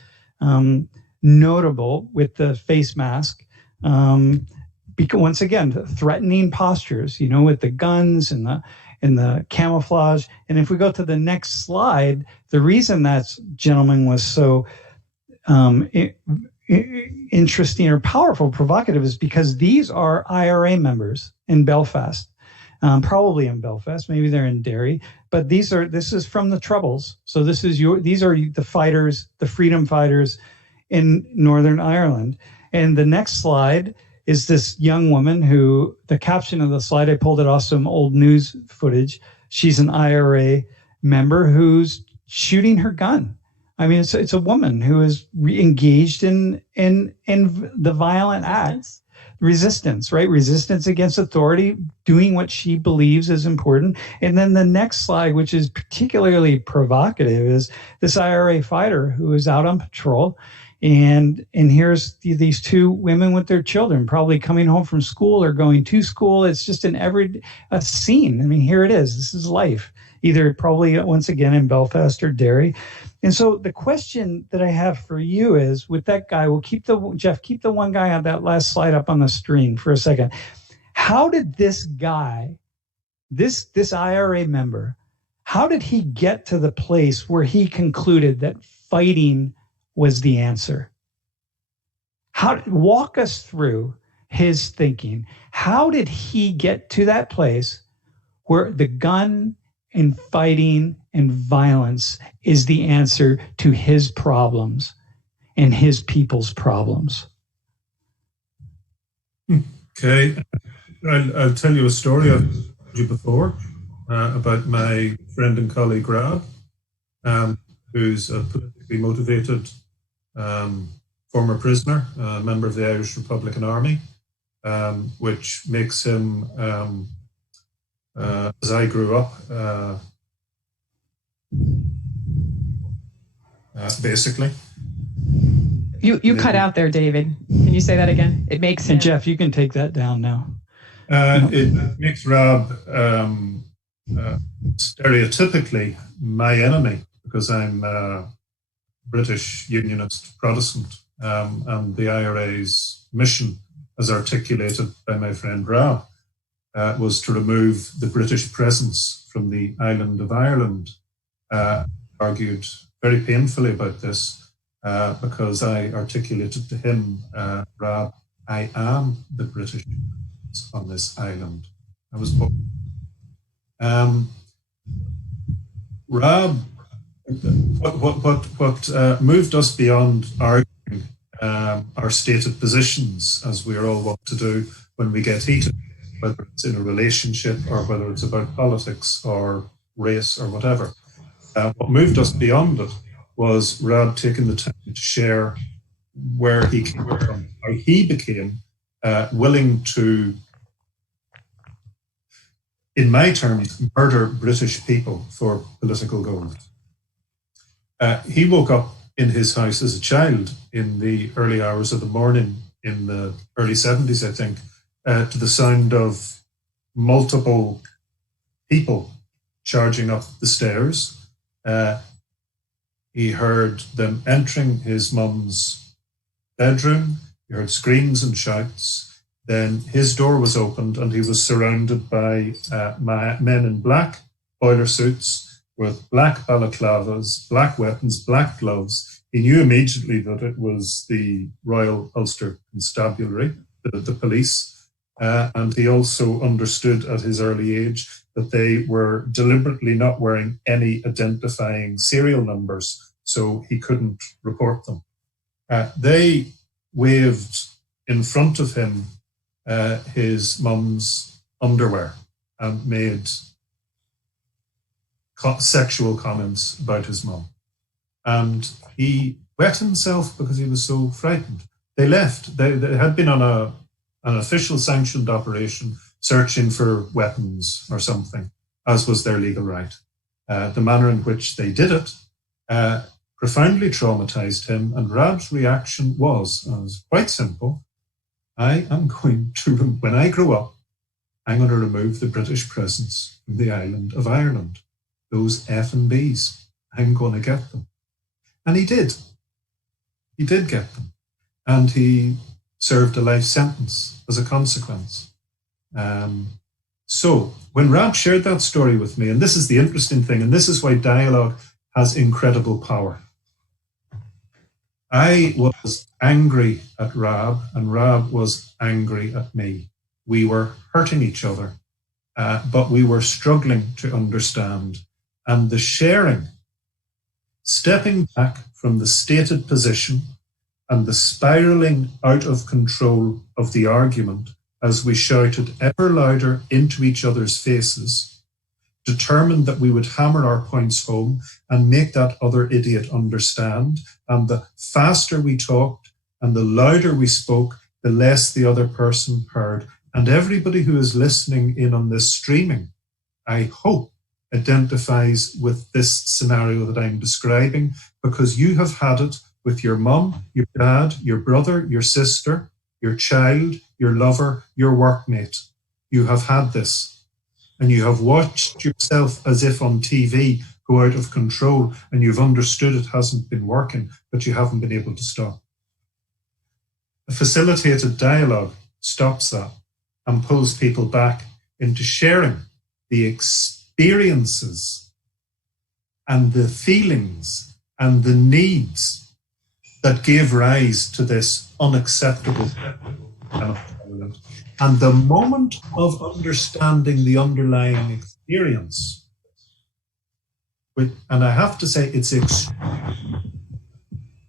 notable with the face mask. Because once again, threatening postures, with the guns and the camouflage. And if we go to the next slide, the reason that gentleman was so interesting or powerful, provocative, is because these are IRA members in Belfast, probably in Belfast, maybe they're in Derry, but this is from the Troubles. So these are the fighters, the freedom fighters in Northern Ireland. And the next slide is this young woman who, the caption of the slide, I pulled it off some old news footage. She's an IRA member who's shooting her gun. I mean, it's a woman who is engaged in the violent acts, resistance, right? Resistance against authority, doing what she believes is important. And then the next slide, which is particularly provocative, is this IRA fighter who is out on patrol. And here's these two women with their children, probably coming home from school or going to school. It's just a scene. I mean, here it is. This is life, either probably once again in Belfast or Derry. And so the question that I have for you is, with that guy, keep the one guy on that last slide up on the screen for a second. How did this guy, this IRA member, how did he get to the place where he concluded that fighting was the answer? Walk us through his thinking. How did he get to that place where the gun and fighting and violence is the answer to his problems and his people's problems? Okay, I'll tell you a story I've told you before about my friend and colleague Rob, who's a politically motivated former prisoner, a member of the Irish Republican Army, which makes him, as I grew up, basically. You cut out there, David. Can you say that again? It makes him. And Jeff, you can take that down now. It makes Rob stereotypically my enemy, because I'm a British Unionist Protestant. and the IRA's mission, as articulated by my friend Rab, was to remove the British presence from the island of Ireland. Argued very painfully about this because I articulated to him, Rab, I am the British presence on this island. I was born. Rab, what moved us beyond arguing our stated positions, as we are all wont to do when we get heated, whether it's in a relationship or whether it's about politics or race or whatever. What moved us beyond it was Rab taking the time to share where he came from, how he became willing to, in my terms, murder British people for political goals. He woke up in his house as a child in the early hours of the morning in the early 70s, I think, to the sound of multiple people charging up the stairs. He heard them entering his mum's bedroom. He heard screams and shouts. Then his door was opened and he was surrounded by men in black boiler suits with black balaclavas, black weapons, black gloves. He knew immediately that it was the Royal Ulster Constabulary, the police. And he also understood at his early age that they were deliberately not wearing any identifying serial numbers, so he couldn't report them. They waved in front of him his mum's underwear and made sexual comments about his mum. And he wet himself because he was so frightened. They left. They had been on an official sanctioned operation searching for weapons or something, as was their legal right. The manner in which they did it profoundly traumatized him, and Rab's reaction was quite simple. I am going to, when I grow up, I'm going to remove the British presence from the island of Ireland. Those F&Bs, I'm going to get them. And he did. He did get them. And he served a life sentence as a consequence. So when Rab shared that story with me, and this is the interesting thing, and this is why dialogue has incredible power. I was angry at Rab, and Rab was angry at me. We were hurting each other, but we were struggling to understand. And the sharing, stepping back from the stated position and the spiraling out of control of the argument as we shouted ever louder into each other's faces, determined that we would hammer our points home and make that other idiot understand. And the faster we talked and the louder we spoke, the less the other person heard. And everybody who is listening in on this streaming, I hope, identifies with this scenario that I'm describing, because you have had it with your mum, your dad, your brother, your sister, your child, your lover, your workmate. You have had this, and you have watched yourself as if on TV go out of control, and you've understood it hasn't been working, but you haven't been able to stop. A facilitated dialogue stops that and pulls people back into sharing the experiences and the feelings and the needs that gave rise to this unacceptable violence. And the moment of understanding the underlying experience, and I have to say it's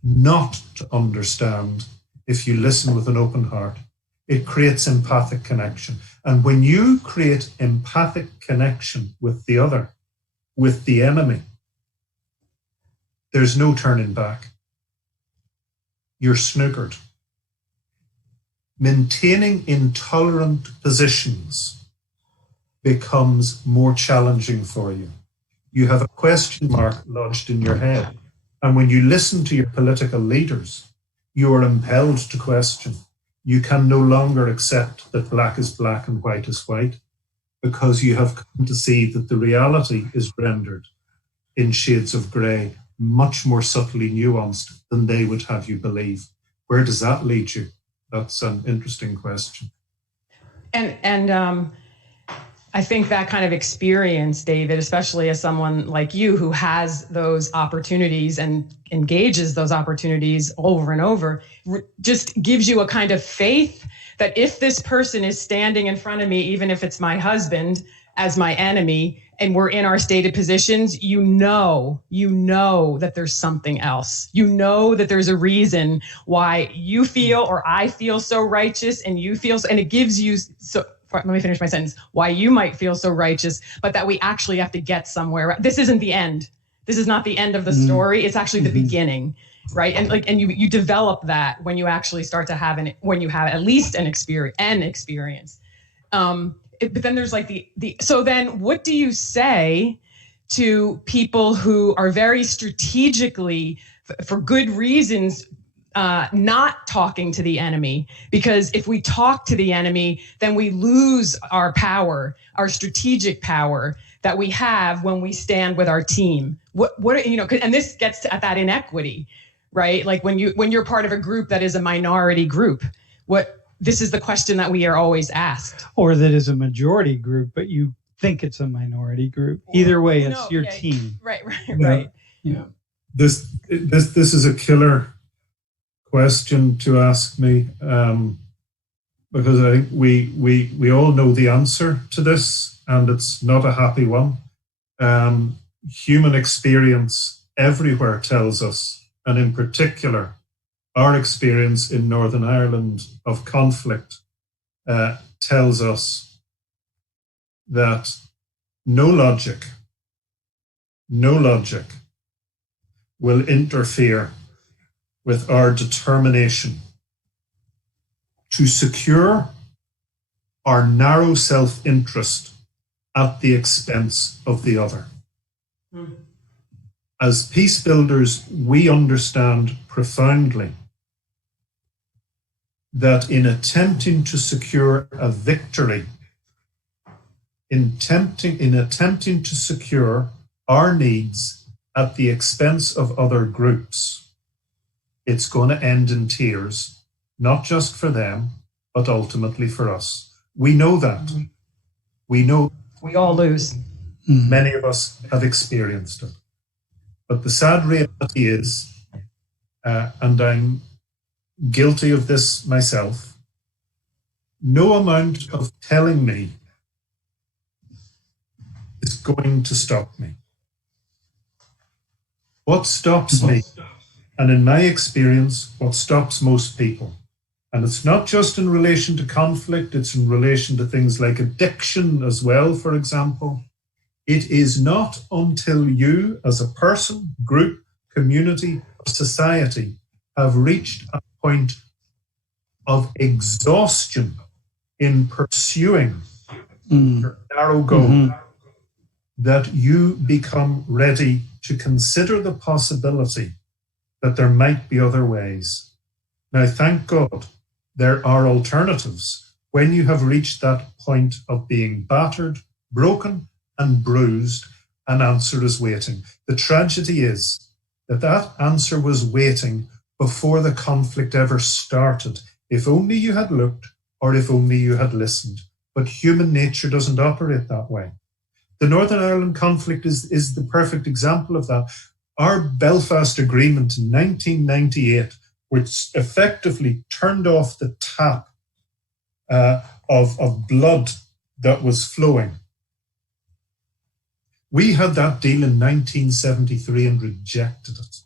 not to understand if you listen with an open heart. It creates empathic connection. And when you create empathic connection with the other, with the enemy, there's no turning back. You're snookered. Maintaining intolerant positions becomes more challenging for you. You have a question mark lodged in your head. And when you listen to your political leaders, you are impelled to question. You can no longer accept that black is black and white is white, because you have come to see that the reality is rendered in shades of grey, much more subtly nuanced than they would have you believe, where does that lead you? That's an interesting question. And I think that kind of experience, David, especially as someone like you who has those opportunities and engages those opportunities over and over, just gives you a kind of faith that if this person is standing in front of me, even if it's my husband, as my enemy, and we're in our stated positions, you know that there's something else. You know that there's a reason why you feel or I feel so righteous and you feel so, and it gives you so. Let me finish my sentence. Why you might feel so righteous, but that we actually have to get somewhere. This isn't the end. This is not the end of the story. It's actually the beginning, right? And you develop that when you actually start to have when you have at least an experience. But then there's like so then what do you say to people who are very strategically, for good reasons, not talking to the enemy? Because if we talk to the enemy, then we lose our power, our strategic power that we have when we stand with our team. What and this gets at that inequity, right? Like when you're part of a group that is a minority group, this is the question that we are always asked. Or that is a majority group, but you think it's a minority group. Either way, it's your team. Right. Yeah. This is a killer question to ask me, because I think we all know the answer to this, and it's not a happy one. Human experience everywhere tells us, and in particular, our experience in Northern Ireland of conflict tells us that no logic will interfere with our determination to secure our narrow self-interest at the expense of the other. As peace builders, we understand profoundly that in attempting to secure a victory, in attempting to secure our needs at the expense of other groups, it's going to end in tears, not just for them, but ultimately for us. We know that. We know. We all lose. Many of us have experienced it. But the sad reality is, and I'm guilty of this myself, no amount of telling me is going to stop me. What stops me, and in my experience, what stops most people, and it's not just in relation to conflict, it's in relation to things like addiction as well, for example. It is not until you, as a person, group, community, society, have reached a point of exhaustion in pursuing your narrow goal that you become ready to consider the possibility that there might be other ways. Now, thank God, there are alternatives when you have reached that point of being battered, broken, and bruised. An answer is waiting. The tragedy is that that answer was waiting before the conflict ever started. If only you had looked, or if only you had listened. But human nature doesn't operate that way. The Northern Ireland conflict is the perfect example of that. Our Belfast Agreement in 1998, which effectively turned off the tap of blood that was flowing. We had that deal in 1973 and rejected it.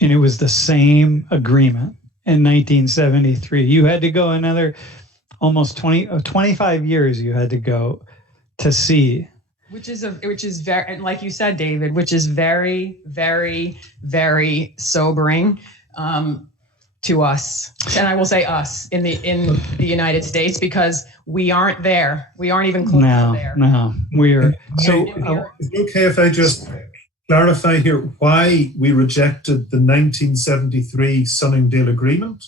And it was the same agreement in 1973. You had to go another almost 25 years you had to go to see. Which is very, and like you said, David, which is very, very, very sobering to us. And I will say us in the United States, because we aren't there. We aren't even close to there. No, we're so. Is it okay if I just clarify here why we rejected the 1973 Sunningdale Agreement?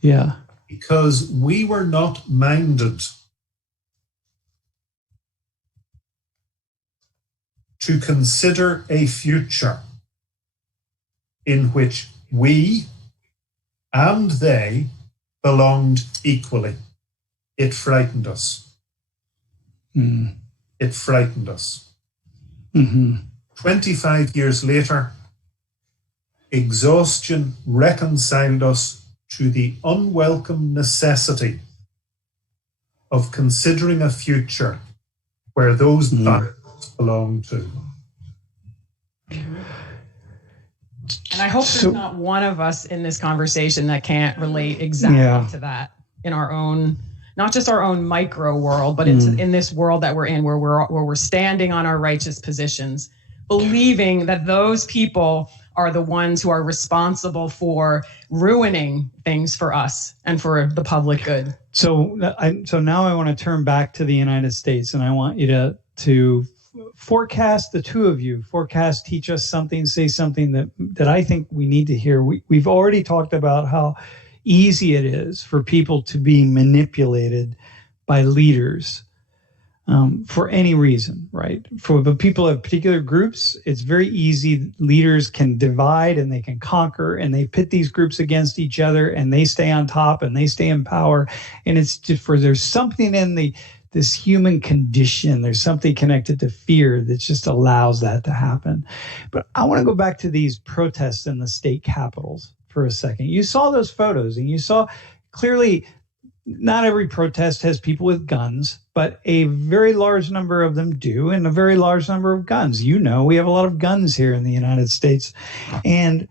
Yeah. Because we were not minded to consider a future in which we and they belonged equally. It frightened us. It frightened us. 25 years later, exhaustion reconciled us to the unwelcome necessity of considering a future where those values belong to. And I hope there's not one of us in this conversation that can't relate exactly to that in our own, not just our own micro world, but in this world that we're in, where we're standing on our righteous positions, believing that those people are the ones who are responsible for ruining things for us and for the public good. So now I want to turn back to the United States, and I want you to forecast, the two of you, teach us something, say something that I think we need to hear. We've already talked about how easy it is for people to be manipulated by leaders for any reason, right? For the people of particular groups, it's very easy. Leaders can divide and they can conquer, and they pit these groups against each other, and they stay on top and they stay in power. And it's just there's something in this human condition, there's something connected to fear that just allows that to happen. But I want to go back to these protests in the state capitals for a second. You saw those photos, and you saw clearly not every protest has people with guns, but a very large number of them do, and a very large number of guns. You know, we have a lot of guns here in the United States. And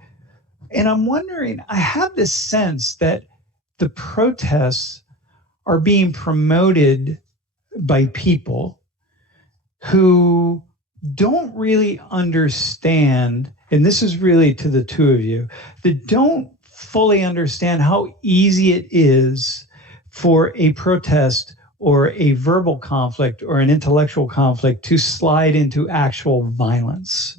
I'm wondering, I have this sense that the protests are being promoted by people who don't really understand, and this is really to the two of you, that don't fully understand how easy it is for a protest or a verbal conflict or an intellectual conflict to slide into actual violence.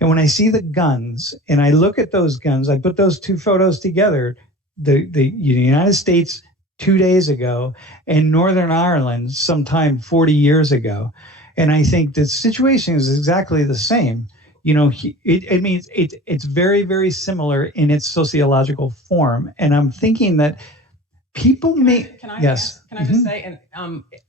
And when I see the guns and I look at those guns, I put those two photos together, the United States 2 days ago and Northern Ireland sometime 40 years ago. And I think the situation is exactly the same. You know, it's very, very similar in its sociological form. And I'm thinking that people Can I just say,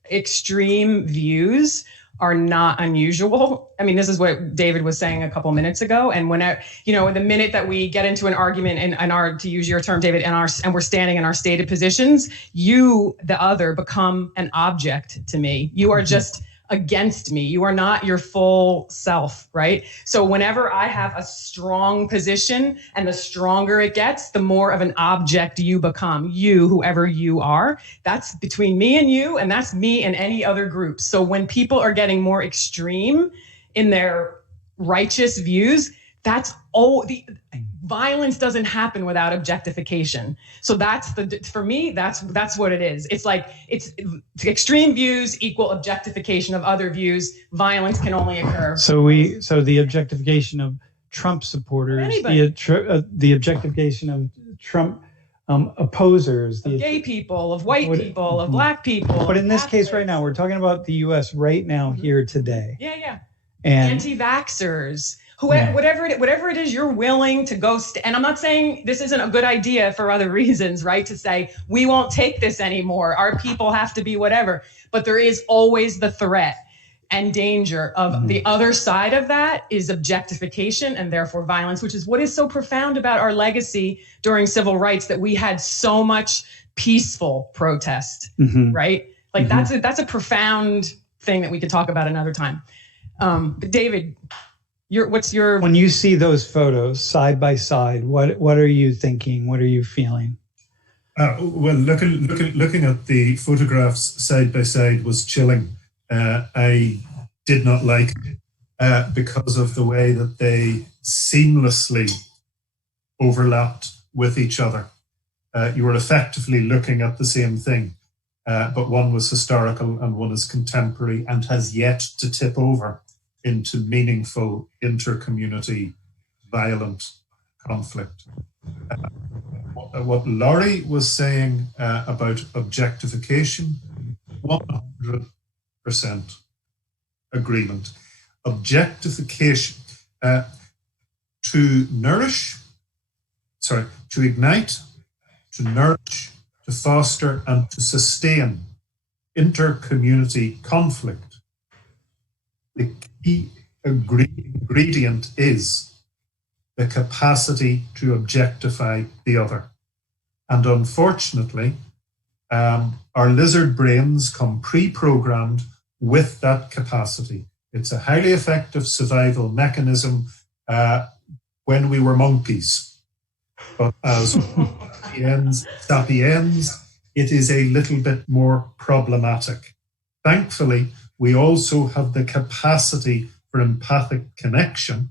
extreme views are not unusual. I mean, this is what David was saying a couple minutes ago. And when the minute that we get into an argument and our, to use your term, David, and we're standing in our stated positions, you, the other, become an object to me. You are just against me. You are not your full self, right? So whenever I have a strong position, and the stronger it gets, the more of an object you become. You, whoever you are, that's between me and you, and that's me and any other group. So when people are getting more extreme in their righteous views, that's the violence doesn't happen without objectification. So for me, that's what it is. It's like, it's extreme views equal objectification of other views. Violence can only occur. So the objectification of Trump supporters, the objectification of Trump opposers, of gay people, of white people, of black people. But in this case right now, we're talking about the U.S. right now, here today. Yeah. And anti-vaxxers. Whatever it is you're willing to go, and I'm not saying this isn't a good idea for other reasons, right? To say, we won't take this anymore. Our people have to be whatever. But there is always the threat and danger of the other side of that is objectification and therefore violence, which is what is so profound about our legacy during civil rights, that we had so much peaceful protest, right? Like that's a profound thing that we could talk about another time. But David, when you see those photos side by side, what are you thinking? What are you feeling? Well, looking at the photographs side by side was chilling. I did not like it because of the way that they seamlessly overlapped with each other. You were effectively looking at the same thing, but one was historical and one is contemporary and has yet to tip over into meaningful inter-community violent conflict. What Laurie was saying about objectification, 100% agreement. Objectification to nourish to ignite, to nourish, to foster, and to sustain inter-community conflict, the key ingredient is the capacity to objectify the other. And unfortunately, our lizard brains come pre-programmed with that capacity. It's a highly effective survival mechanism when we were monkeys. But as sapiens, it is a little bit more problematic. Thankfully, we also have the capacity for empathic connection.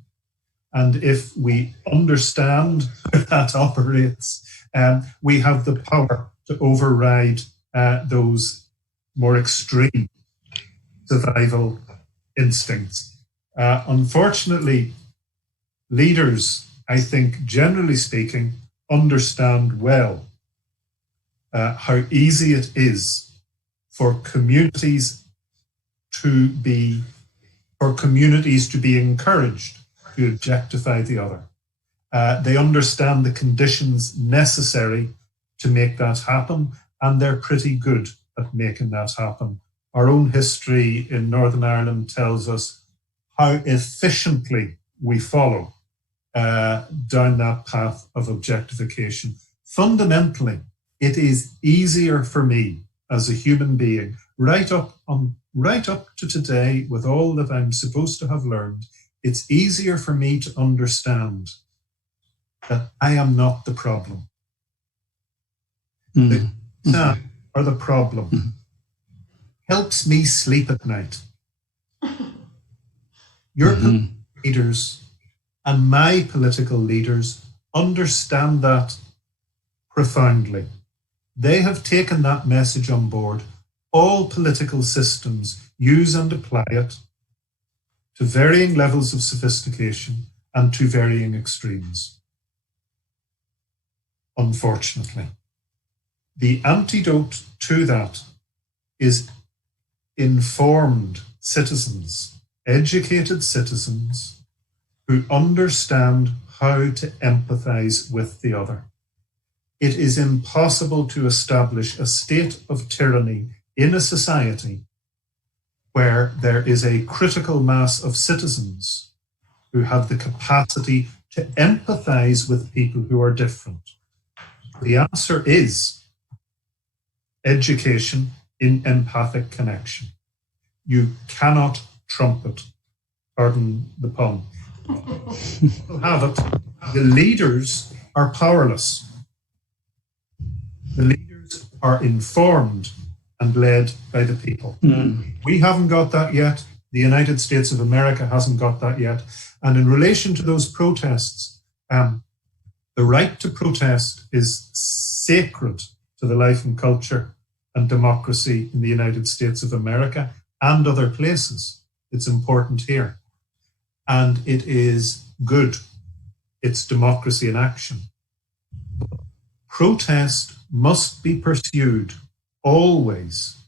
And if we understand how that operates, we have the power to override those more extreme survival instincts. Unfortunately, leaders, I think, generally speaking, understand well how easy it is for communities to be encouraged to objectify the other. They understand the conditions necessary to make that happen, and they're pretty good at making that happen. Our own history in Northern Ireland tells us how efficiently we follow down that path of objectification. Fundamentally, it is easier for me as a human being, right up to today, with all that I'm supposed to have learned, it's easier for me to understand that I am not the problem. The or the problem helps me sleep at night. Your political leaders and my political leaders understand that profoundly. They have taken that message on board. All political systems use and apply it to varying levels of sophistication and to varying extremes. Unfortunately, the antidote to that is informed citizens, educated citizens who understand how to empathize with the other. It is impossible to establish a state of tyranny in a society where there is a critical mass of citizens who have the capacity to empathize with people who are different. The answer is education in empathic connection. You cannot trumpet, pardon the pun. Have it. The leaders are powerless. The leaders are informed and led by the people. We haven't got that yet. The United States of America hasn't got that yet. And in relation to those protests, the right to protest is sacred to the life and culture and democracy in the United States of America and other places. It's important here. And it is good. It's democracy in action. Protest must be pursued always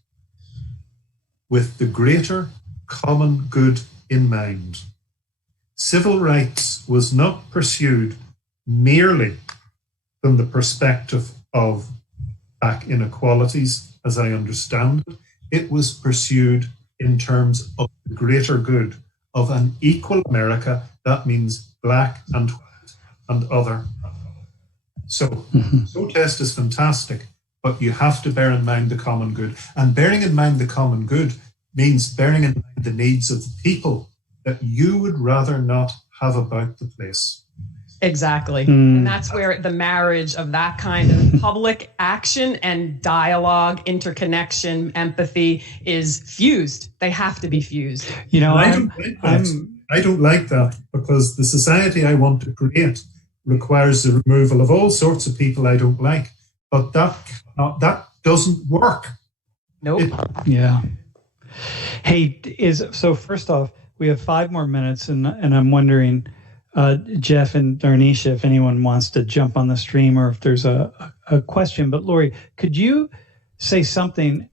with the greater common good in mind. Civil rights was not pursued merely from the perspective of black inequalities, as I understand it. It was pursued in terms of the greater good of an equal America. That means black and white and other. So protest is fantastic, but you have to bear in mind the common good. And bearing in mind the common good means bearing in mind the needs of the people that you would rather not have about the place. Exactly. And that's where the marriage of that kind of public action and dialogue, interconnection, empathy is fused. They have to be fused. You know, I don't like that because the society I want to create requires the removal of all sorts of people I don't like. But that doesn't work. Nope. Yeah. Hey, so first off, we have 5 more minutes, and I'm wondering, Jeff and Darnisha, if anyone wants to jump on the stream or if there's a question. But Lori, could you say something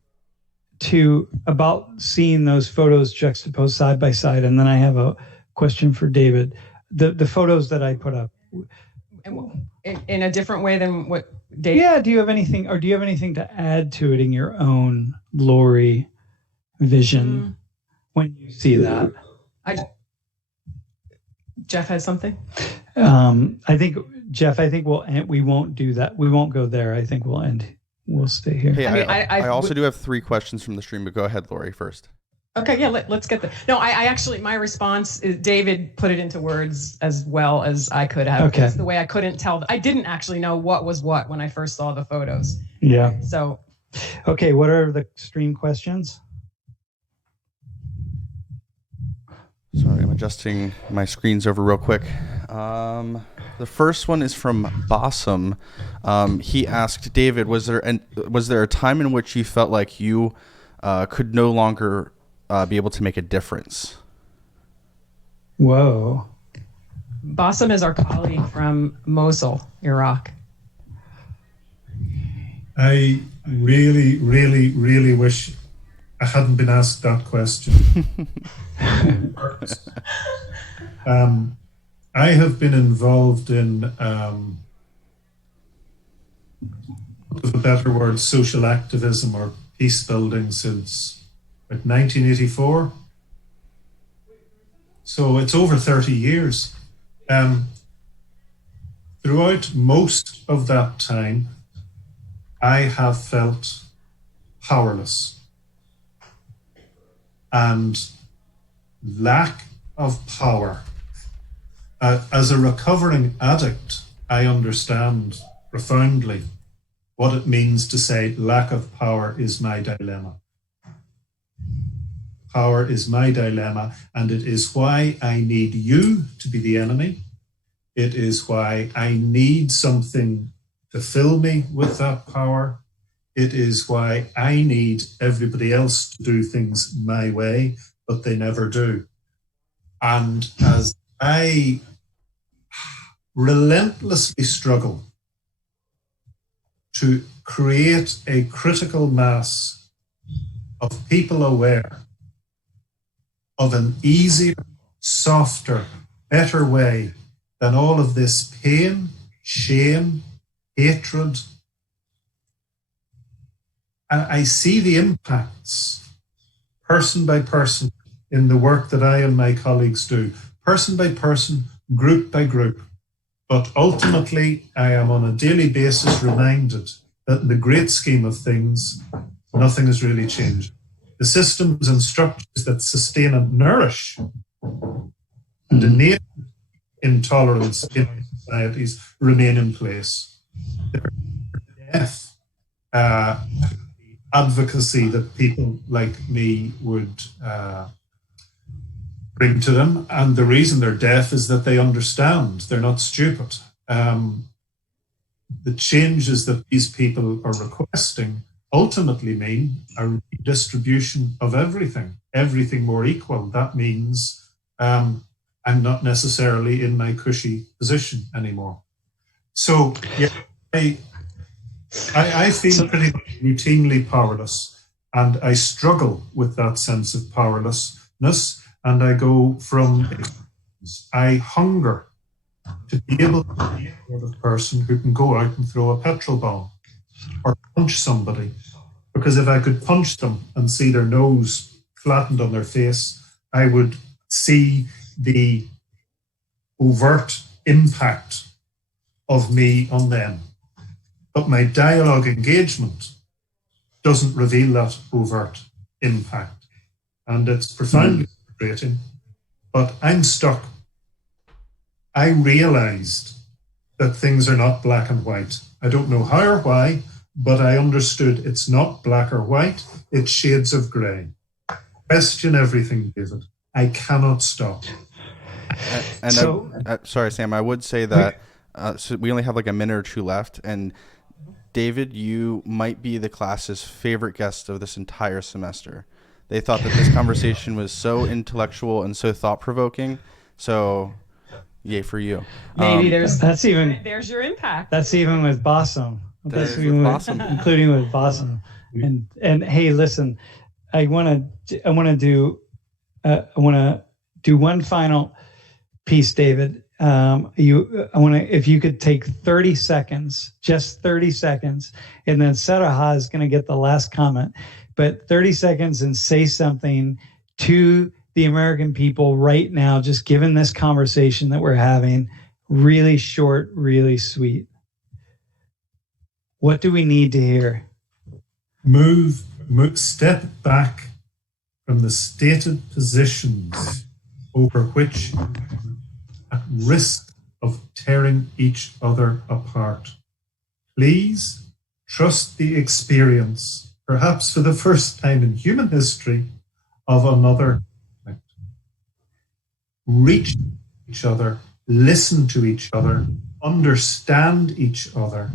about seeing those photos juxtaposed side by side? And then I have a question for David. The photos that I put up, in a different way than what Dave? Yeah. Do you have anything to add to it in your own Lori vision when you see that? Jeff has something. I think we won't do that. We won't go there. I think we'll stay here. Hey, I also do have 3 questions from the stream, but go ahead, Lori, first. Okay, yeah, let's get there. No, I actually, my response is David put it into words as well as I could have. Okay. It's the way I couldn't tell. I didn't actually know what was what when I first saw the photos. Yeah. So. Okay, what are the stream questions? Sorry, I'm adjusting my screens over real quick. The first one is from Bossum. He asked, David, was there a time in which you felt like you could no longer be able to make a difference? Whoa. Bossum is our colleague from Mosul, Iraq. I really, really, really wish I hadn't been asked that question. I have been involved in, with a better word, social activism or peace building since 1984. So it's over 30 years. Throughout most of that time, I have felt powerless. And lack of power. As a recovering addict, I understand profoundly what it means to say lack of power is my dilemma. Power is my dilemma, and it is why I need you to be the enemy. It is why I need something to fill me with that power. It is why I need everybody else to do things my way, but they never do. And as I relentlessly struggle to create a critical mass of people aware of an easier, softer, better way than all of this pain, shame, hatred, I see the impacts person by person in the work that I and my colleagues do, person by person, group by group. But ultimately, I am on a daily basis reminded that in the great scheme of things, nothing has really changed. The systems and structures that sustain and nourish and enable intolerance in societies remain in place. Death, advocacy that people like me would bring to them. And the reason they're deaf is that they understand. They're not stupid. The changes that these people are requesting ultimately mean a redistribution of everything more equal. That means I'm not necessarily in my cushy position anymore. So, yeah, I feel pretty routinely powerless, and I struggle with that sense of powerlessness, and I go from, I hunger to be able to be a sort of person who can go out and throw a petrol bomb or punch somebody, because if I could punch them and see their nose flattened on their face, I would see the overt impact of me on them. But my dialogue engagement doesn't reveal that overt impact. And it's profoundly frustrating, but I'm stuck. I realized that things are not black and white. I don't know how or why, but I understood it's not black or white, it's shades of grey. Question everything, David. I cannot stop. Sorry, Sam, I would say that so we only have like a minute or two left, and David, you might be the class's favorite guest of this entire semester. They thought that this conversation was so intellectual and so thought-provoking, so yay for you. Maybe there's your impact. That's even with Bossum. Including with Bossum. And hey, listen, I want to do one final piece, David. if you could take 30 seconds, just 30 seconds, and then Saraha is going to get the last comment, but 30 seconds and say something to the American people right now, just given this conversation that we're having, really short, really sweet. What do we need to hear? Step back from the stated positions over which at risk of tearing each other apart. Please trust the experience, perhaps for the first time in human history, of another. Reach each other, listen to each other, understand each other.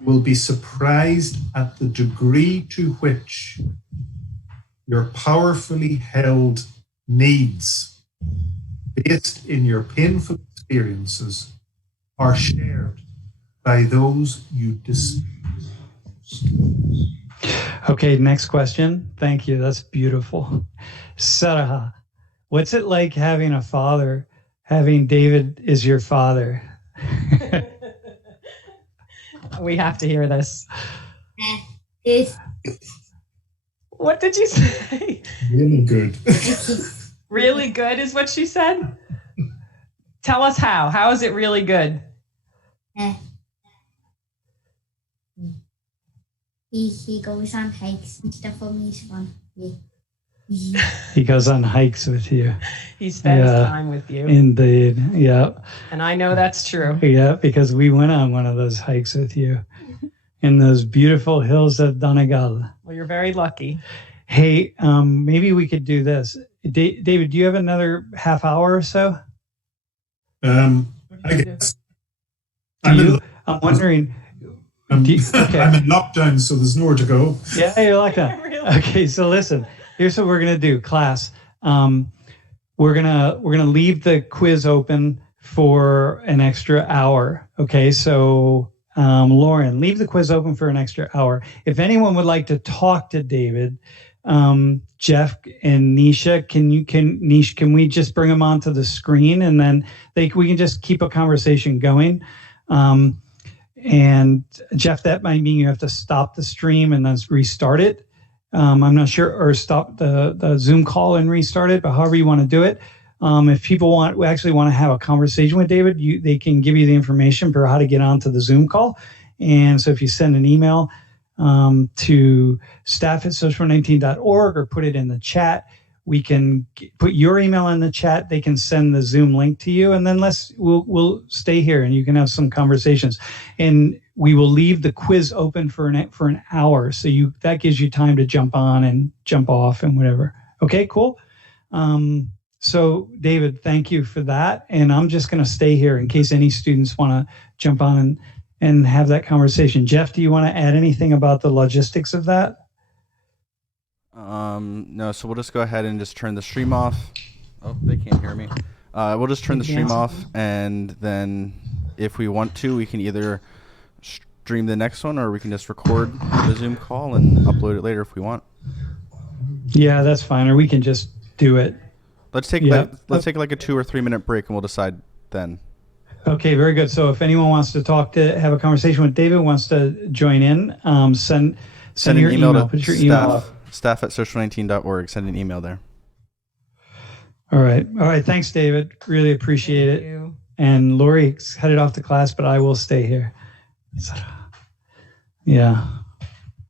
Will be surprised at the degree to which your powerfully held needs, based in your painful experiences, are shared by those you despise. Okay, next question. Thank you. That's beautiful. Saraha, what's it like having a father, having David is your father? We have to hear this. Good. What did you say? Really good. Really good is what she said? Tell us how. How is it really good? He goes on hikes and stuff with me. He's fun. Yeah. He goes on hikes with you. He spends time with you. Indeed. Yeah. And I know that's true. Yeah, because we went on one of those hikes with you in those beautiful hills of Donegal. Well, you're very lucky. Hey, maybe we could do this. David, do you have another half hour or so? I guess. I'm wondering. I'm in lockdown, so there's nowhere to go. Yeah, you're like that. Really? Okay, so listen. Here's what we're gonna do, class. We're gonna leave the quiz open for an extra hour. Okay, so Lauren, leave the quiz open for an extra hour. If anyone would like to talk to David, Jeff and Nisha, can we just bring them onto the screen, and then we can just keep a conversation going. And Jeff, that might mean you have to stop the stream and then restart it. I'm not sure, or stop the Zoom call and restart it, but however you want to do it. If people actually want to have a conversation with David, they can give you the information for how to get onto the Zoom call. And so if you send an email to staff@social19.org or put it in the chat, we can put your email in the chat. They can send the Zoom link to you, and then we'll stay here and you can have some conversations. And we will leave the quiz open for an hour, so that gives you time to jump on and jump off and whatever. Okay, cool. So David, thank you for that. And I'm just going to stay here in case any students want to jump on and have that conversation. Jeff, do you want to add anything about the logistics of that? No, so we'll just go ahead and just turn the stream off. Oh, they can't hear me. We'll just turn the stream off, and then if we want to, we can either stream the next one or we can just record the Zoom call and upload it later if we want. Yeah, that's fine. Or we can just do it. Let's take like a 2 or 3 minute break and we'll decide then. Okay, very good. So if anyone wants to have a conversation with David, wants to join in, send your email. Put your email up. Staff@social19.org. Send an email there. All right. Thanks, David. Really appreciate it. You. And Lori's headed off to class, but I will stay here. Yeah.